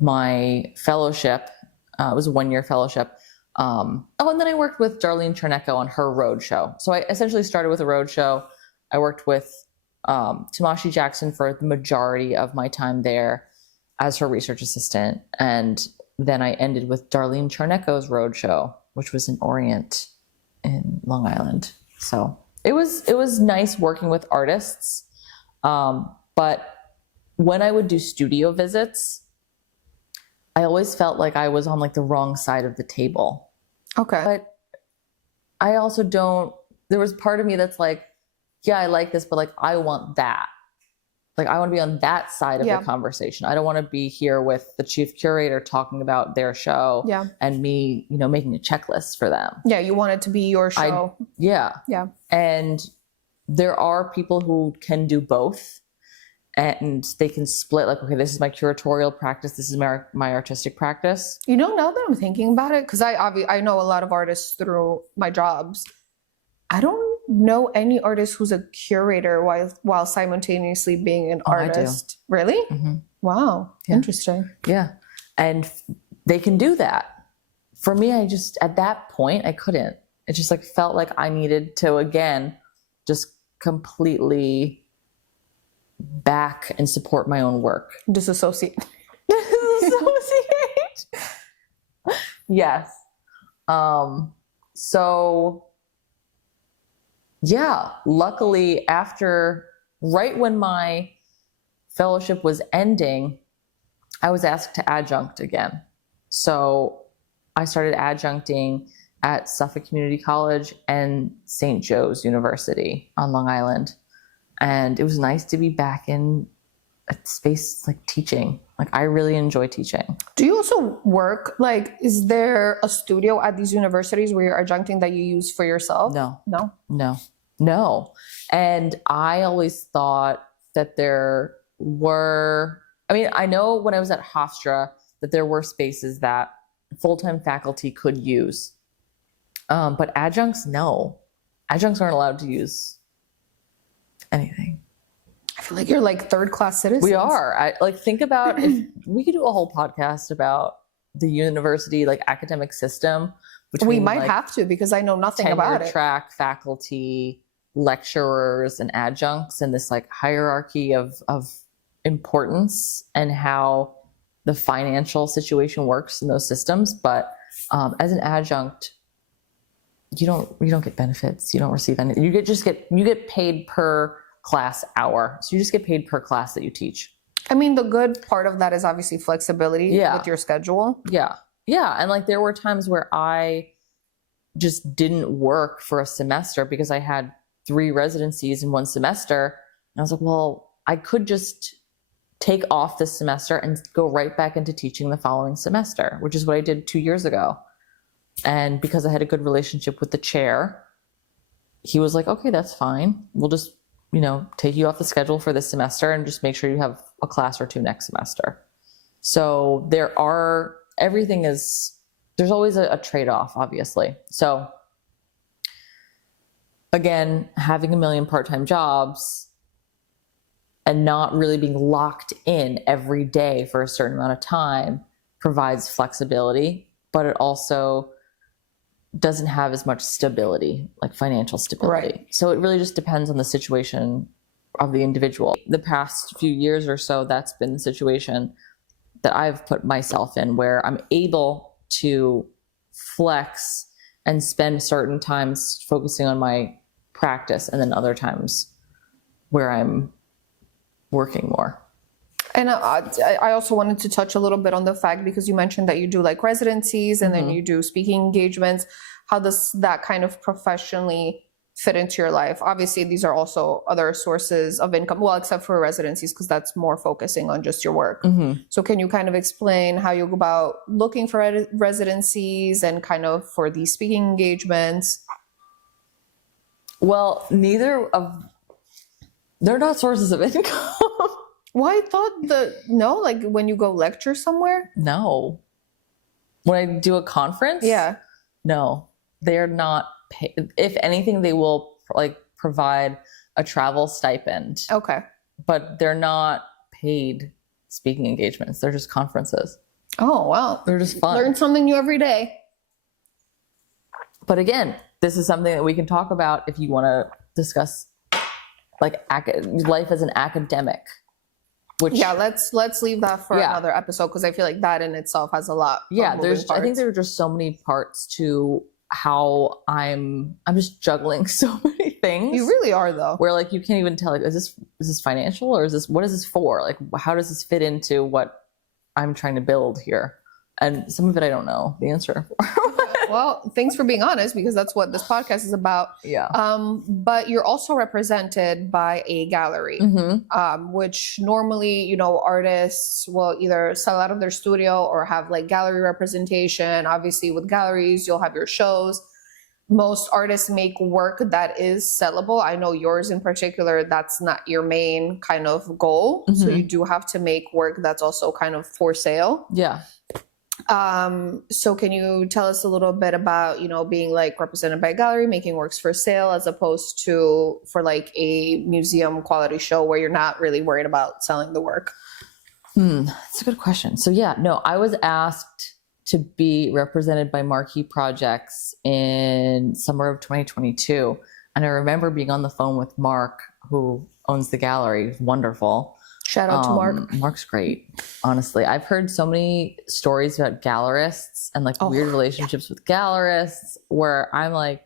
my fellowship. It was a 1-year fellowship. And then I worked with Darlene Chernecko on her roadshow. So I essentially started with a roadshow. I worked with Tamashi Jackson for the majority of my time there as her research assistant. And then I ended with Darlene Chernecko's roadshow, which was in Orient in Long Island. So it was nice working with artists. But when I would do studio visits, I always felt like I was on the wrong side of the table. Okay. But I also there was part of me that's like, yeah, I like this, but I want that. I want to be on that side of the conversation. I don't want to be here with the chief curator talking about their show and me, making a checklist for them. Yeah, you want it to be your show. Yeah. And there are people who can do both, and they can split okay, this is my curatorial practice, this is my artistic practice. Now that I'm thinking about it, because I know a lot of artists through my jobs, I don't know any artist who's a curator while simultaneously being an artist. I do. Really? Mm-hmm. Wow. Yeah. Interesting. Yeah. And they can do that. For me, at that point, I couldn't. It just felt like I needed to, again, just completely back and support my own work. Disassociate. Yes. So yeah, luckily right when my fellowship was ending, I was asked to adjunct again. So I started adjuncting at Suffolk Community College and St. Joe's University on Long Island. And it was nice to be back in a space teaching. I really enjoy teaching. Do you also work, is there a studio at these universities where you're adjuncting that you use for yourself? No. And I always thought that there were, I know when I was at Hofstra that there were spaces that full-time faculty could use. But adjuncts, no. adjuncts aren't allowed to use anything. I feel like you're like third-class citizens. We are. Think about if we could do a whole podcast about the university, like academic system. We might have to, because I know nothing about it. Track, faculty, lecturers, and adjuncts, and this like hierarchy of importance and how the financial situation works in those systems. But as an adjunct, you don't get benefits. You don't receive anything. You get paid per class hour. So you just get paid per class that you teach. I mean, the good part of that is obviously flexibility with your schedule. Yeah. Yeah. And like there were times where I just didn't work for a semester because I had 3 residencies in one semester. And I was like, well, I could just take off this semester and go right back into teaching the following semester, which is what I did 2 years ago. And because I had a good relationship with the chair, he was like, okay, that's fine. We'll just, take you off the schedule for this semester and just make sure you have a class or 2 next semester. So there's always a trade-off, obviously. So again, having a million part-time jobs and not really being locked in every day for a certain amount of time provides flexibility, but it also doesn't have as much stability, like financial stability. Right. So it really just depends on the situation of the individual. The past few years or so, that's been the situation that I've put myself in, where I'm able to flex and spend certain times focusing on my practice, and then other times where I'm working more. And I also wanted to touch a little bit on the fact, because you mentioned that you do like residencies and then you do speaking engagements. How does that kind of professionally fit into your life? Obviously, these are also other sources of income, well, except for residencies, because that's more focusing on just your work. So can you kind of explain how you go about looking for residencies and kind of for these speaking engagements? Well, they're not sources of income. Well, I thought like when you go lecture somewhere? No. When I do a conference? Yeah. No, they're not paid. If anything, they will like provide a travel stipend. Okay. But they're not paid speaking engagements. They're just conferences. Oh, wow. They're just fun. Learn something new every day. But again, this is something that we can talk about if you want to discuss like life as an academic. Let's leave that for another episode, because I feel like that in itself has a lot. Yeah, I think there are just so many parts to how I'm just juggling so many things. You really are, though. Where like you can't even tell, like, is this financial, or what is this for? Like, how does this fit into what I'm trying to build here? And some of it I don't know the answer for. Well, thanks for being honest, because that's what this podcast is about. Yeah. But you're also represented by a gallery, which normally, artists will either sell out of their studio or have like gallery representation. Obviously, with galleries, you'll have your shows. Most artists make work that is sellable. I know yours in particular, that's not your main kind of goal. So you do have to make work that's also kind of for sale. Yeah. So can you tell us a little bit about, being like represented by a gallery, making works for sale, as opposed to for like a museum quality show where you're not really worried about selling the work? That's a good question. So I was asked to be represented by Marquee Projects in summer of 2022. And I remember being on the phone with Mark, who owns the gallery. He's wonderful. Shout out to Mark. Mark's great. Honestly, I've heard so many stories about gallerists and like weird relationships with gallerists, where I'm like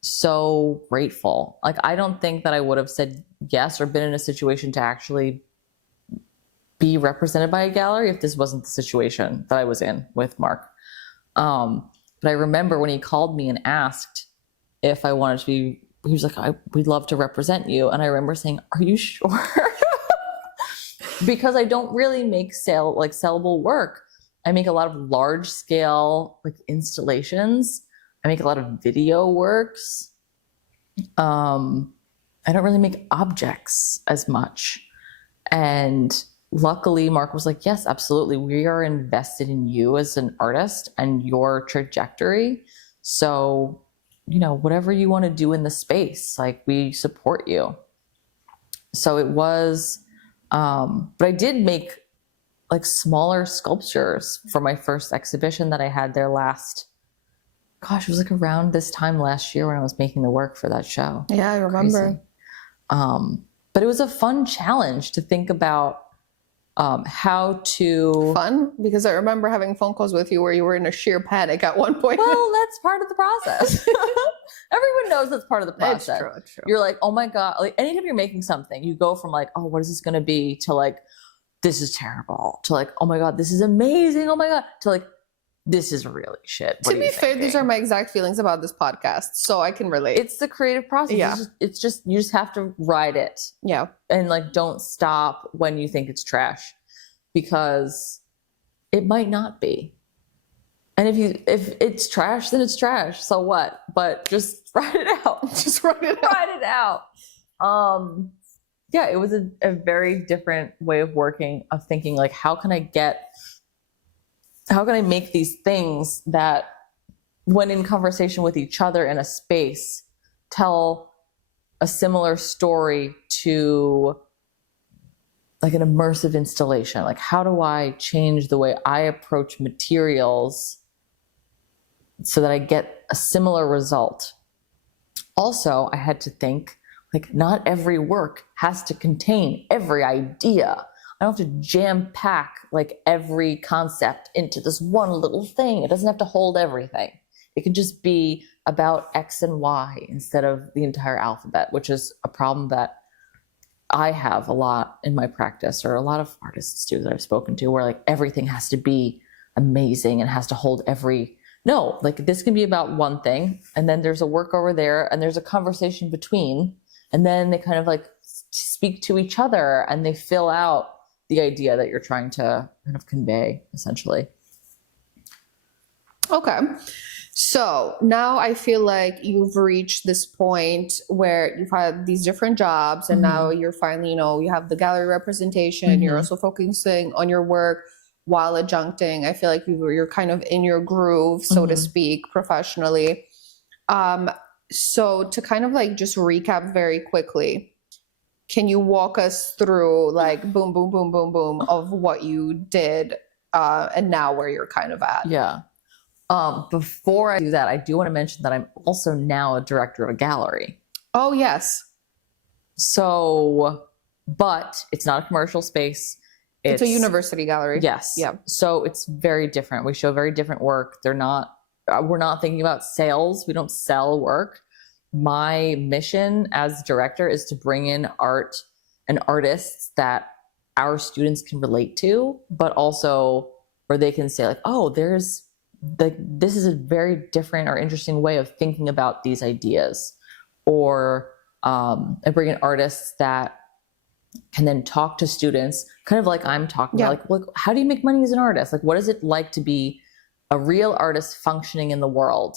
so grateful. Like, I don't think that I would have said yes or been in a situation to actually be represented by a gallery if this wasn't the situation that I was in with Mark. But I remember when he called me and asked if I wanted to be, he was like, we'd love to represent you. And I remember saying, are you sure? Because I don't really make sellable work. I make a lot of large scale like installations. I make a lot of video works. I don't really make objects as much. And luckily Mark was like, yes, absolutely. We are invested in you as an artist and your trajectory. So whatever you want to do in the space, like we support you. So it was, but I did make like smaller sculptures for my first exhibition that I had there it was like around this time last year when I was making the work for that show. Yeah, I remember. But it was a fun challenge to think about how to... Fun? Because I remember having phone calls with you where you were in a sheer panic at one point. Well, that's part of the process. Everyone knows that's part of the process. It's true. You're like, oh my God. Like anytime you're making something, you go from like, oh, what is this going to be? To like, this is terrible. To like, oh my God, this is amazing. Oh my God. To like, this is really shit. To be fair, these are my exact feelings about this podcast, so I can relate. It's the creative process. Yeah. It's just you just have to ride it. Yeah. And like, don't stop when you think it's trash, because it might not be. And if it's trash, then it's trash. So what? But just ride it out. Just ride it out. Ride it out. Yeah, it was a very different way of working, of thinking like, how can I make these things that when in conversation with each other in a space tell a similar story to like an immersive installation? Like, how do I change the way I approach materials so that I get a similar result? Also, I had to think, like, not every work has to contain every idea. I don't have to jam pack like every concept into this one little thing. It doesn't have to hold everything. It can just be about X and Y instead of the entire alphabet, which is a problem that I have a lot in my practice, or a lot of artists do that I've spoken to, where like everything has to be amazing and has to hold no, like this can be about one thing, and then there's a work over there, and there's a conversation between, and then they kind of like speak to each other and they fill out the idea that you're trying to kind of convey, essentially. Okay. So now I feel like you've reached this point where you've had these different jobs, and now you're finally, you have the gallery representation. You're also focusing on your work while adjuncting. I feel like you're kind of in your groove, so to speak, professionally. So to kind of like just recap very quickly, can you walk us through like boom, boom, boom, boom, boom of what you did and now where you're kind of at? Yeah. Before I do that, I do want to mention that I'm also now a director of a gallery. Oh, yes. So, but it's not a commercial space. It's a university gallery. Yes. Yeah. So it's very different. We show very different work. We're not thinking about sales. We don't sell work. My mission as director is to bring in art and artists that our students can relate to, but also where they can say like, oh, this is a very different or interesting way of thinking about these ideas. Or I bring in artists that can then talk to students, kind of like I'm talking about, like, how do you make money as an artist? Like, what is it like to be a real artist functioning in the world?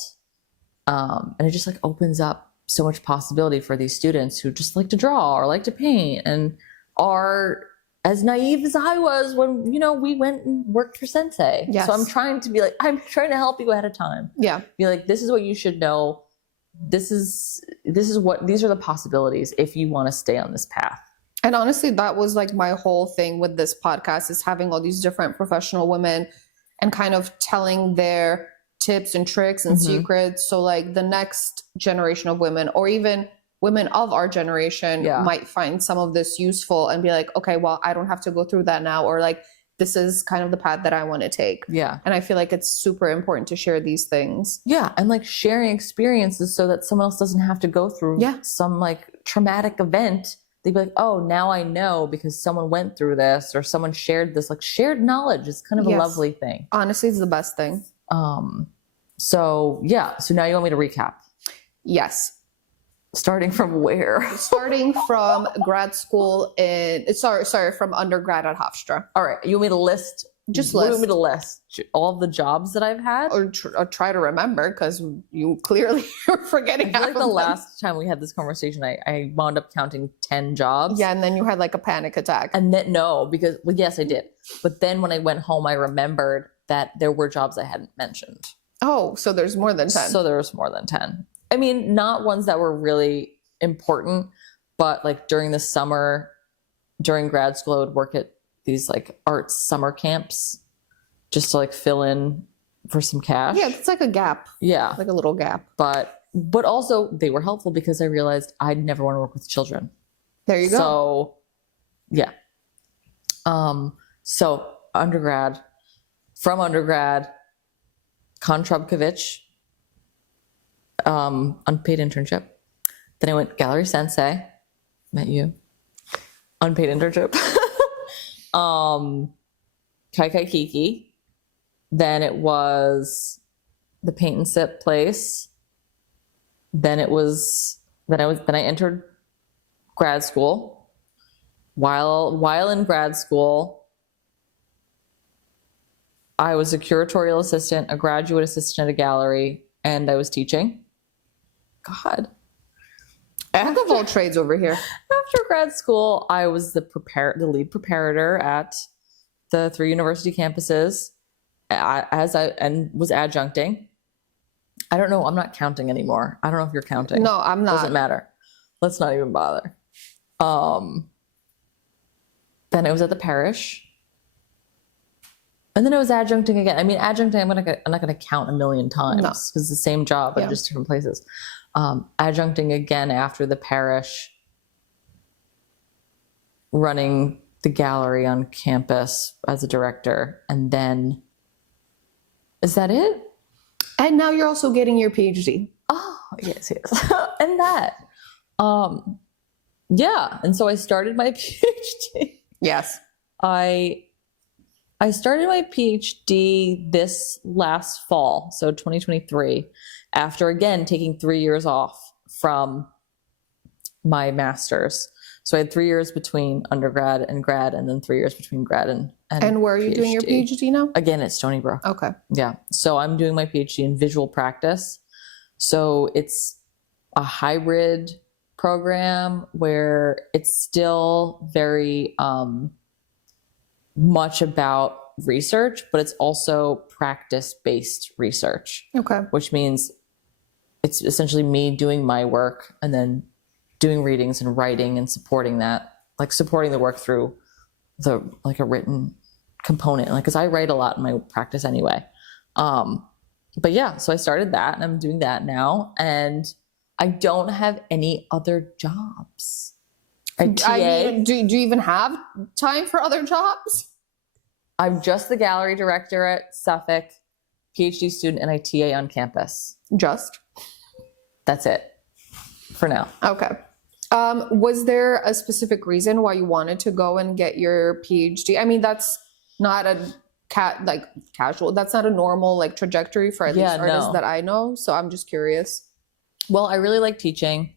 And it just like opens up so much possibility for these students who just like to draw or like to paint and are as naive as I was when, we went and worked for Sensei. Yes. So I'm trying to help you ahead of time. Yeah. Be like, this is what you should know. These are the possibilities if you want to stay on this path. And honestly, that was like my whole thing with this podcast, is having all these different professional women and kind of telling their tips and tricks and secrets. So like the next generation of women, or even women of our generation, might find some of this useful and be like, okay, well, I don't have to go through that now. Or like, this is kind of the path that I want to take. Yeah. And I feel like it's super important to share these things. Yeah. And like sharing experiences so that someone else doesn't have to go through some like traumatic event. They'd be like, oh, now I know because someone went through this or someone shared this. Like, shared knowledge is kind of a lovely thing. Honestly, it's the best thing. So now you want me to recap? Yes. Starting from where? Starting from grad school from undergrad at Hofstra. All right. You want me to list? Just what list. You want me to list all of the jobs that I've had? Or try to remember, because you clearly are forgetting half like of the them. last time we had this conversation, I wound up counting 10 jobs. Yeah, and then you had like a panic attack. And then, yes, I did. But then when I went home, I remembered that there were jobs I hadn't mentioned. Oh, so there's more than 10. So there was more than 10. I mean, not ones that were really important, but like during the summer, during grad school, I would work at these like arts summer camps just to like fill in for some cash. Yeah, it's like a gap. Yeah. Like a little gap. But also they were helpful because I realized I'd never want to work with children. There you go. So yeah. So from undergrad, Kontrabkovich, unpaid internship. Then I went Gallery Sensei, met you, unpaid internship. Kai Kai Kiki. Then it was the paint and sip place. Then I entered grad school. While in grad school, I was a curatorial assistant, a graduate assistant at a gallery, and I was teaching. God. Jack of all trades over here. After grad school, I was the lead preparator at the 3 university campuses and was adjuncting. I don't know. I'm not counting anymore. I don't know if you're counting. No, I'm not. Doesn't matter. Let's not even bother. Then I was at the parish. And then I was adjuncting again. I mean, adjuncting, I'm not going to count a million times because it's the same job, but just different places. Adjuncting again after the parish, running the gallery on campus as a director. And then, is that it? And now you're also getting your PhD. Oh, yes. And that. Yeah. And so I started my PhD. Yes. I started my PhD this last fall, so 2023, after again taking 3 years off from my master's. So I had 3 years between undergrad and grad, and then 3 years between grad and where are you doing your PhD now? Again, at Stony Brook. Okay. Yeah. So I'm doing my PhD in visual practice. So it's a hybrid program where it's still very much about research, but it's also practice-based research. Okay. Which means it's essentially me doing my work and then doing readings and writing and supporting that, like supporting the work through a written component, like, because I write a lot in my practice anyway. But yeah, so I started that and I'm doing that now, and I don't have any other jobs. I mean, do you even have time for other jobs? I'm just the gallery director at Suffolk, PhD student, and I TA on campus. Just? That's it for now. Okay. Was there a specific reason why you wanted to go and get your PhD? I mean, that's not a casual. That's not a normal like trajectory for at least artists that I know. So I'm just curious. Well, I really like teaching.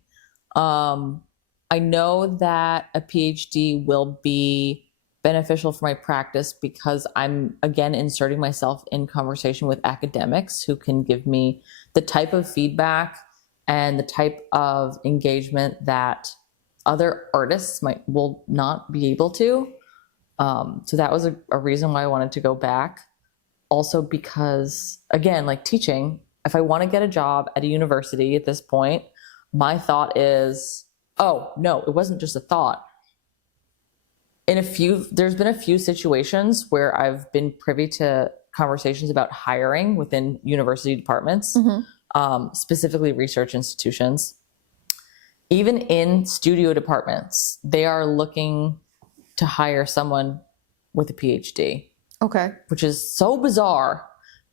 I know that a PhD will be beneficial for my practice because I'm, again, inserting myself in conversation with academics who can give me the type of feedback and the type of engagement that other artists will not be able to. So that was a reason why I wanted to go back. Also because, again, like teaching, if I want to get a job at a university at this point, my thought is, oh, no, it wasn't just a thought. There's been a few situations where I've been privy to conversations about hiring within university departments, specifically research institutions. Even in studio departments, they are looking to hire someone with a PhD. Okay. Which is so bizarre.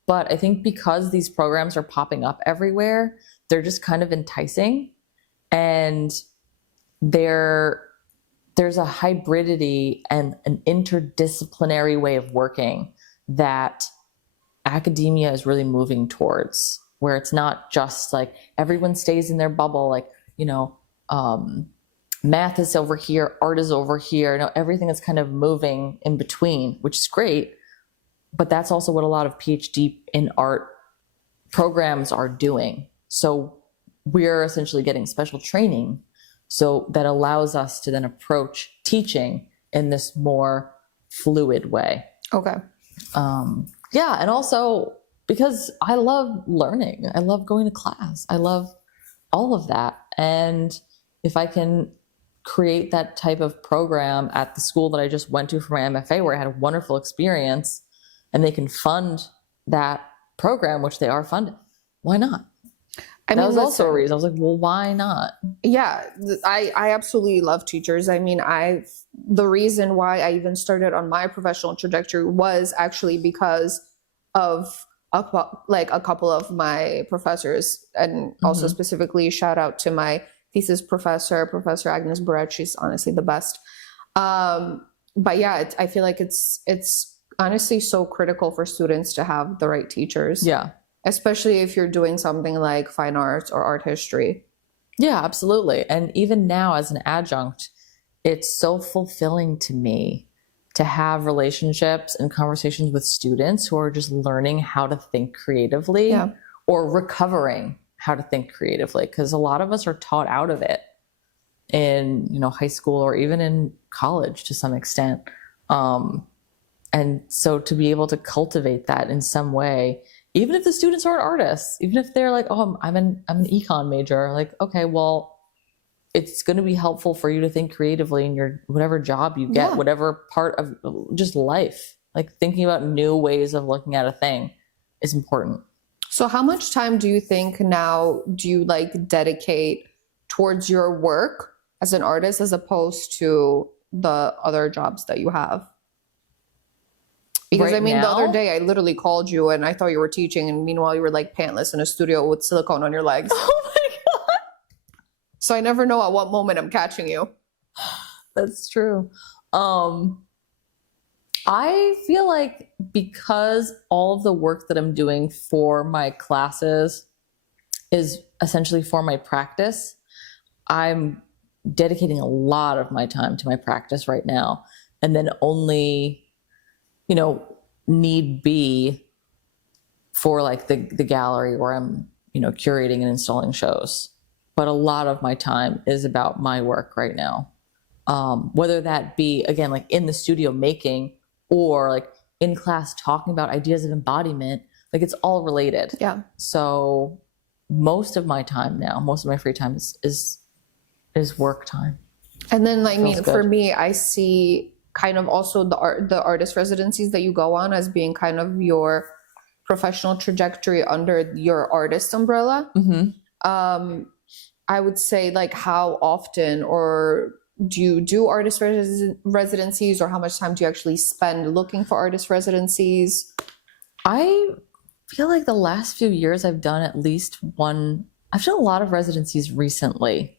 But I think because these programs are popping up everywhere, they're just kind of enticing. And there's a hybridity and an interdisciplinary way of working that academia is really moving towards, where it's not just like everyone stays in their bubble, like, math is over here, art is over here. No, everything is kind of moving in between, which is great. But that's also what a lot of PhD in art programs are doing. So we're essentially getting special training. So that allows us to then approach teaching in this more fluid way. Okay. Yeah. And also because I love learning. I love going to class. I love all of that. And if I can create that type of program at the school that I just went to for my MFA, where I had a wonderful experience, and they can fund that program, which they are funded, why not? That was also a reason. I was like, well, why not? Yeah, I absolutely love teachers. I mean, the reason why I even started on my professional trajectory was actually because of a couple of my professors, and also specifically shout out to my thesis professor, Professor Agnes Barrett. She's honestly the best. But yeah, I feel like it's honestly so critical for students to have the right teachers. Yeah. Especially if you're doing something like fine arts or art history. Yeah, absolutely. And even now as an adjunct, it's so fulfilling to me to have relationships and conversations with students who are just learning how to think creatively or recovering how to think creatively. Because a lot of us are taught out of it in, high school or even in college to some extent. And so to be able to cultivate that in some way, even if the students aren't artists, even if they're like, oh, I'm an econ major, like, okay, well, it's going to be helpful for you to think creatively in your whatever job you get, whatever part of just life. Like thinking about new ways of looking at a thing is important. So how much time do you think now do you dedicate towards your work as an artist as opposed to the other jobs that you have? Because Right the now? other day I literally called you and I thought you were teaching, and meanwhile you were pantless in a studio with silicone on your legs. Oh my God. So I never know at what moment I'm catching you. That's true. I feel like because all of the work that I'm doing for my classes is essentially for my practice, I'm dedicating a lot of my time to my practice right now. And then only need be for the gallery where I'm, curating and installing shows. But a lot of my time is about my work right now. Whether that be, again, in the studio making or in class talking about ideas of embodiment, it's all related. Yeah. So most of my time now, most of my free time is work time. And then for me, I see kind of also the artist residencies that you go on as being kind of your professional trajectory under your artist umbrella. I would say how often or do you do artist residencies, or how much time do you actually spend looking for artist residencies? I feel like the last few years I've done at least one. I've done a lot of residencies recently.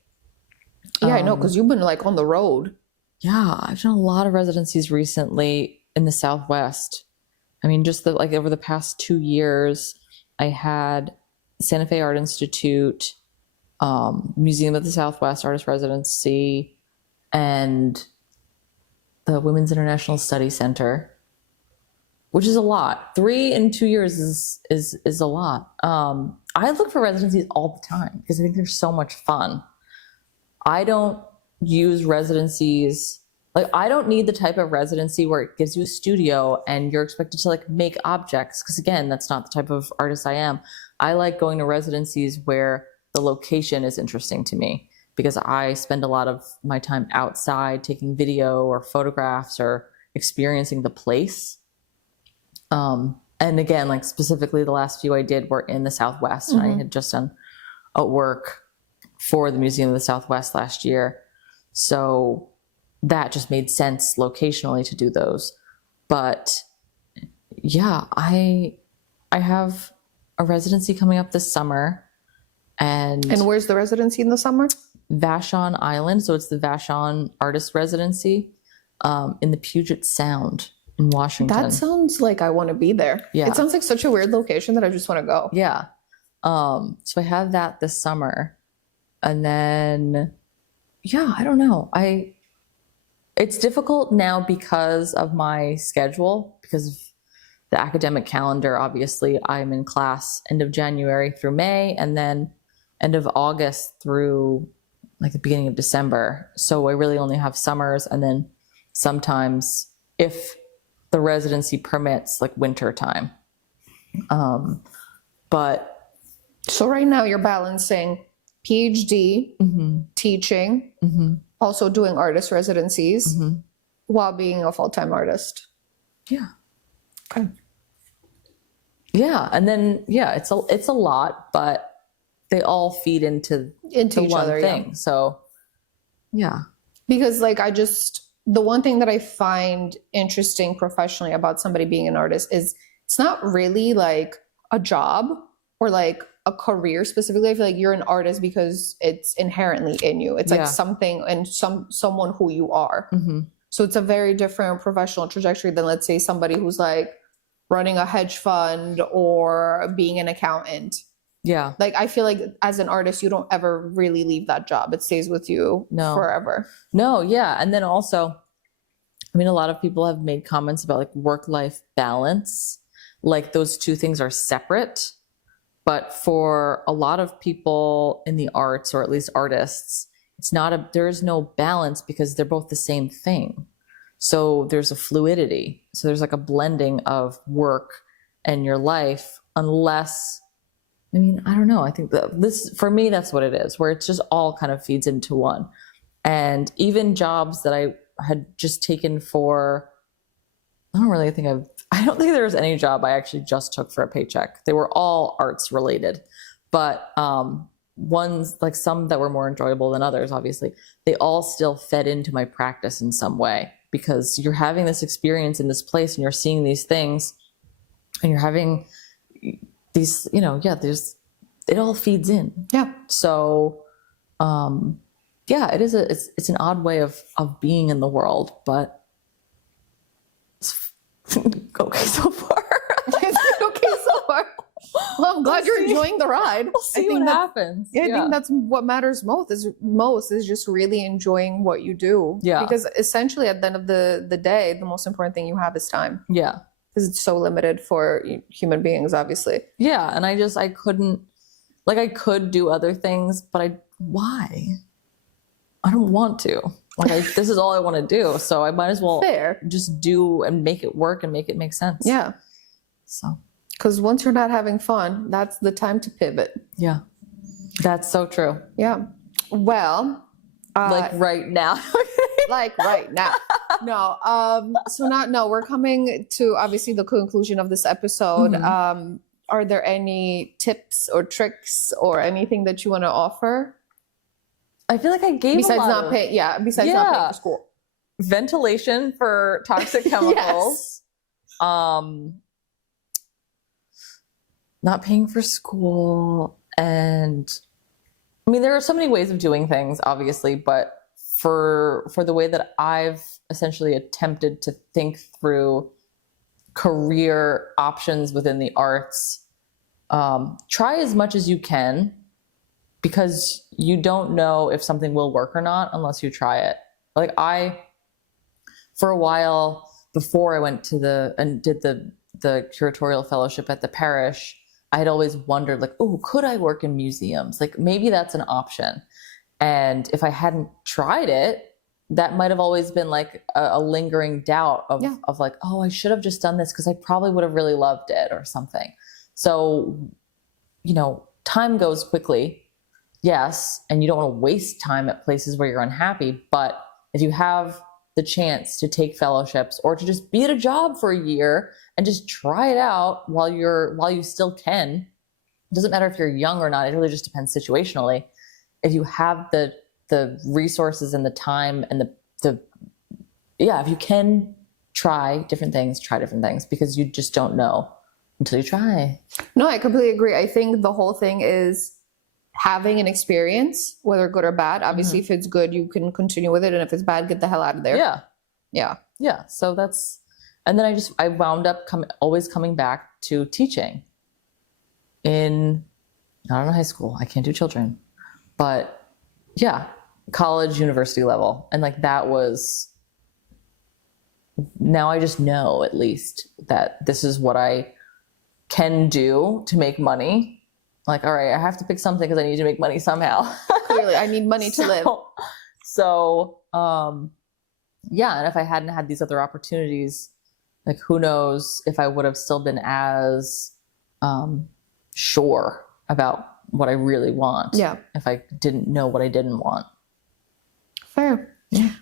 Yeah, I know, because you've been on the road. Yeah, I've done a lot of residencies recently in the Southwest. I mean, just over the past 2 years, I had Santa Fe Art Institute, Museum of the Southwest Artist Residency, and the Women's International Study Center, which is a lot. 3 in 2 years is a lot. I look for residencies all the time because I think they're so much fun. I don't use residencies. I don't need the type of residency where it gives you a studio and you're expected to make objects. Because again, that's not the type of artist I am. I like going to residencies where the location is interesting to me, because I spend a lot of my time outside taking video or photographs or experiencing the place. And again, specifically the last few I did were in the Southwest. And I had just done a work for the Museum of the Southwest last year. So that just made sense locationally to do those. But yeah, I have a residency coming up this summer. And where's the residency in the summer? Vashon Island. So it's the Vashon Artist Residency in the Puget Sound in Washington. That sounds like I want to be there. Yeah. It sounds like such a weird location that I just want to go. Yeah. So I have that this summer. And then, yeah, I don't know. It's difficult now because of my schedule, because of the academic calendar. Obviously, I'm in class end of January through May, and then end of August through the beginning of December. So I really only have summers, and then sometimes, if the residency permits, winter time. But so right now you're balancing PhD, teaching, also doing artist residencies while being a full-time artist. Yeah. Okay. Yeah. And then, it's a lot, but they all feed into the each one other, thing. yeah. So, yeah. Because like the one thing that I find interesting professionally about somebody being an artist is it's not really like a job or like a career specifically. I feel like you're an artist because it's inherently in you. It's like something and someone who you are. So it's a very different professional trajectory than, let's say, somebody who's like running a hedge fund or being an accountant. Yeah. Like, I feel like as an artist, you don't ever really leave that job. It stays with you forever. No, yeah. And then also, I mean, a lot of people have made comments about like work-life balance. Like those two things are separate. But for a lot of people in the arts, or at least artists, there is no balance because they're both the same thing. So there's a fluidity. So there's like a blending of work and your life, unless, I mean, I don't know. I think for me, that's what it is, where it's just all kind of feeds into one. And even jobs that I had just taken for, I don't think there was any job I actually just took for a paycheck. They were all arts related, but ones, like some that were more enjoyable than others, obviously, they all still fed into my practice in some way, because you're having this experience in this place and you're seeing these things and you're having these, it all feeds in. Yeah. So, it's an odd way of being in the world, but it's okay so far. Okay so far. Well, I'm glad you're enjoying the ride. We'll see what happens. Yeah, I think that's what matters most is just really enjoying what you do. Yeah. Because essentially at the end of the day, the most important thing you have is time. Yeah. Because it's so limited for human beings, obviously. Yeah. And I couldn't, like, I could do other things, but why? I don't want to. Like, this is all I want to do. So I might as well just do and make it work and make it make sense. Yeah. So. Because once you're not having fun, that's the time to pivot. Yeah. That's so true. Yeah. Well. Like right now. Like right now. No. We're coming to obviously the conclusion of this episode. Are there any tips or tricks or anything that you want to offer? I feel like I gave besides not paying for school. Ventilation for toxic chemicals. Not paying for school. And I mean, there are so many ways of doing things, obviously, but for the way that I've essentially attempted to think through career options within the arts, try as much as you can, because you don't know if something will work or not unless you try it. Like for a while before I went to did the curatorial fellowship at the parish, I had always wondered, like, oh, could I work in museums? Like, maybe that's an option. And if I hadn't tried it, that might have always been like a lingering doubt of like, oh, I should have just done this because I probably would have really loved it or something. So, time goes quickly. Yes. And you don't want to waste time at places where you're unhappy. But if you have the chance to take fellowships or to just be at a job for a year and just try it out while you still can, it doesn't matter if you're young or not. It really just depends situationally. If you have the resources and the time and if you can try different things, because you just don't know until you try. No, I completely agree. I think the whole thing is having an experience, whether good or bad. Obviously, if it's good, you can continue with it. And if it's bad, get the hell out of there. Yeah. Yeah. Yeah. So and then I wound up always coming back to teaching in, I don't know, high school. I can't do children, but yeah, college, university level. And like, now I just know at least that this is what I can do to make money. Like, all right, I have to pick something because I need to make money somehow. Clearly, I need money to live. So, and if I hadn't had these other opportunities, like, who knows if I would have still been as sure about what I really want. Yeah. If I didn't know what I didn't want. Fair.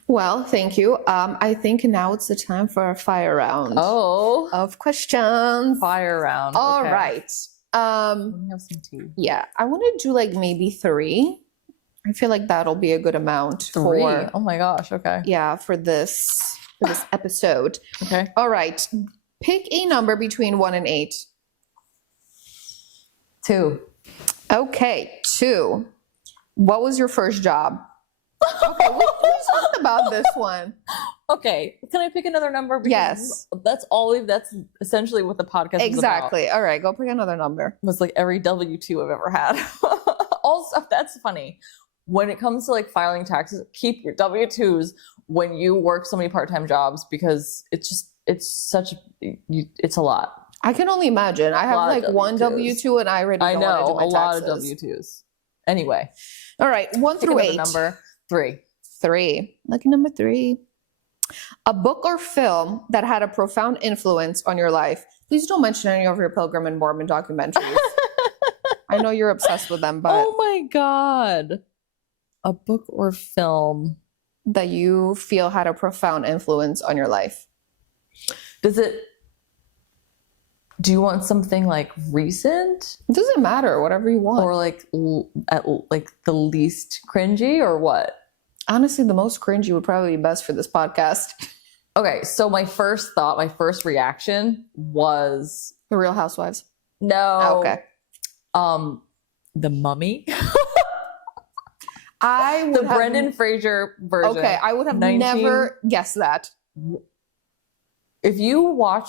Well, thank you. I think now it's the time for a fire round. Oh, Of questions. fire round. All Okay. right. Let me have some tea. Yeah, I want to do like maybe 3. I feel like that'll be a good amount 3. for Oh my gosh. Okay. for this episode. Okay. All right. Pick a number between 1 and 8. 2. Okay, 2. What was your first job? Okay, we talked about this one. Okay. Can I pick another number? Because Yes. That's essentially what the podcast is about. Exactly. All right, go pick another number. Was like every W-2 I've ever had. Also, that's funny. When it comes to like filing taxes, keep your W-2s when you work so many part-time jobs because it's a lot. I can only imagine. I have lot like of one W-2s. W-2 and I already I don't want to know do my a lot of taxes. W-2s. Anyway, All right, 1 pick through another 8. number. 3. 3. Lucky number 3. A book or film that had a profound influence on your life. Please don't mention any of your Pilgrim and Mormon documentaries. I know you're obsessed with them, but Oh my god. A book or film. that you feel had a profound influence on your life. Do you want something like recent It doesn't matter, whatever you want. or like at like the least cringy or what? Honestly, the most cringy would probably be best for this podcast. Okay, so my first reaction was The Real Housewives. no. Okay. The Mummy. I The would have, Brendan Fraser version. Okay, I would have 19 never guessed that. If you watch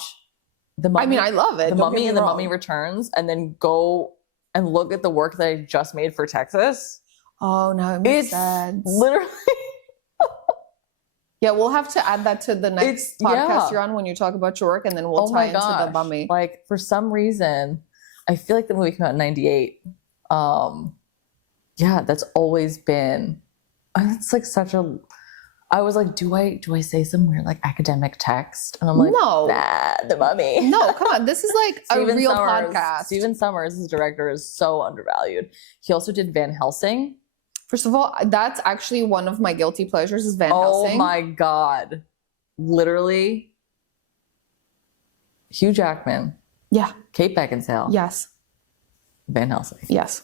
The Mummy, I mean, I love it. The don't get Mummy me and The wrong. Mummy Returns, and then go and look at the work that I just made for Texas. Oh, no, it makes It's sense. literally Yeah, we'll have to add that to the next It's- podcast yeah. you're on when you talk about your work, and then we'll oh tie my into gosh. the Mummy. Like for some reason, I feel like the movie came out in '98. Yeah, that's always been. It's like such a. I was like, do I say some weird like academic text? And I'm like, No. nah, The Mummy. No, come on. This is like a real podcast. Steven Sommers, his director, is so undervalued. He also did Van Helsing. First of all, that's actually one of my guilty pleasures is Van Oh Helsing. my god, literally, Hugh Jackman, Yeah. Kate Beckinsale, Yes. Van Helsing. Yes.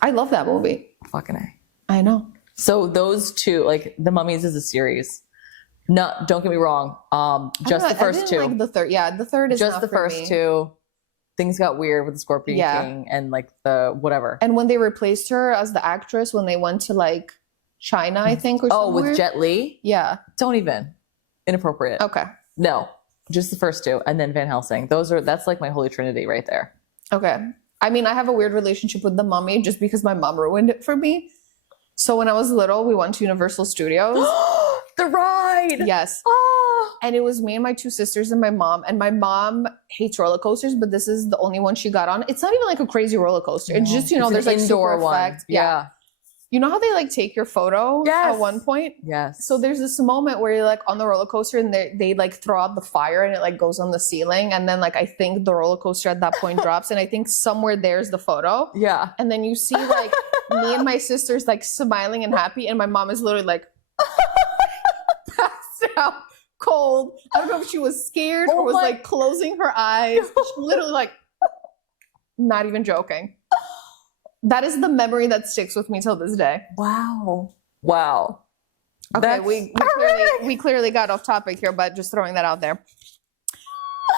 I love that movie. Fucking A. I know. So those two, like The Mummies is a series. No, don't get me wrong. Just the first two. Like the third. Yeah, the third is Just not the for first me. two. Things got weird with the Scorpion Yeah. King and like the whatever. And when they replaced her as the actress, when they went to like China, I think, or Oh, somewhere. with Jet Li? Yeah. Don't even. Inappropriate. Okay. No, just the first two, and then Van Helsing. That's like my holy trinity right there. Okay. I mean, I have a weird relationship with The Mummy just because my mom ruined it for me. So when I was little, we went to Universal Studios. The ride. Yes. Oh. And it was me and my 2 sisters and my mom. And my mom hates roller coasters, but this is the only one she got on. It's not even like a crazy roller coaster. It's just, It's there's an like indoor super one. effect. Yeah. You know how they like take your photo Yes. at one point? Yes. So there's this moment where you're like on the roller coaster and they like throw out the fire and it like goes on the ceiling. And then like I think the roller coaster at that point drops. And I think somewhere there's the photo. Yeah. And then you see like me and my sisters like smiling and happy. And my mom is literally like passed out cold. I don't know if she was scared or was like closing her eyes. She literally like not even joking. That is the memory that sticks with me till this day. Wow. Wow. Okay, we clearly got off topic here, but just throwing that out there.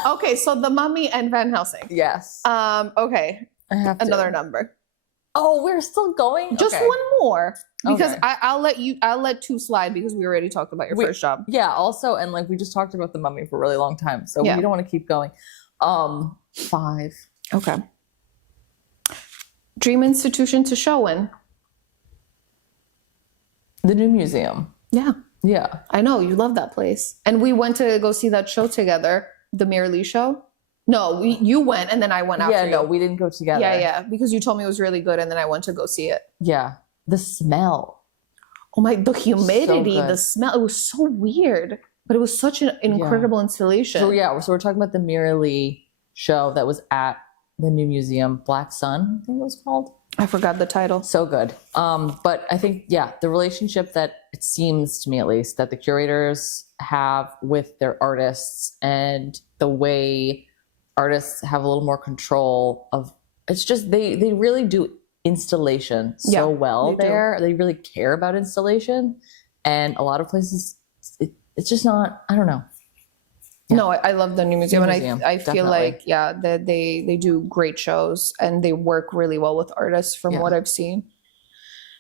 Okay, so The Mummy and Van Helsing. Yes. Okay, I have another number. Oh, we're still going? Just Okay. one more because Okay. I'll let 2 slide because we already talked about your first job. Yeah, also, and like we just talked about The Mummy for a really long time, so Yeah. we don't want to keep going. 5. Okay. Dream institution to show in. The new museum. Yeah, Yeah. I know you love that place, and we went to go see that show together, the Mirror Lee show. No, you went and then I went after Yeah, no, you. we didn't go together. Yeah, because you told me it was really good, and then I went to go see it. Yeah. The smell. Oh my, the humidity, good. the smell, it was so weird, but it was such an incredible installation. So yeah, so we're talking about the Mirror Lee show that was at the new museum, Black Sun, I think it was called. I forgot the title. So good. But I think, yeah, the relationship that it seems to me, at least, that the curators have with their artists and the way artists have a little more control of, it's just, they really do installation so well there. They really care about installation. And a lot of places, it's just not, I don't know. Yeah. No, I love the new museum, and I feel definitely. like that they do great shows and they work really well with artists from what I've seen.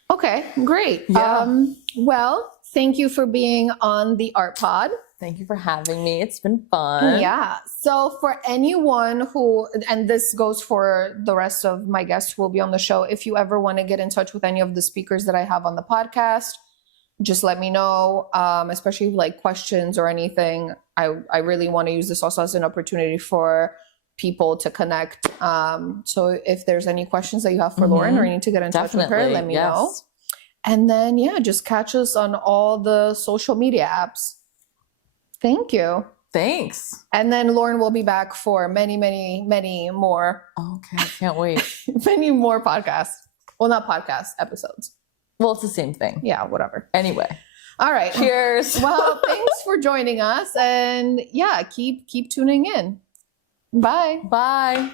Okay, great. Yeah. Well, thank you for being on the Art Pod. Thank you for having me. It's been fun. Yeah. So for anyone who, and this goes for the rest of my guests who will be on the show, if you ever want to get in touch with any of the speakers that I have on the podcast, just let me know, especially like questions or anything. I really want to use this also as an opportunity for people to connect. So if there's any questions that you have for Lauren or you need to get in touch with her, let me know. And then, just catch us on all the social media apps. Thank you. Thanks. And then Lauren will be back for many, many, many more. Okay, can't wait. Many more podcasts. Well, not podcasts, episodes. Well, it's the same thing. Yeah, whatever. Anyway. All right. Cheers. Well, thanks for joining us. And keep tuning in. Bye. Bye.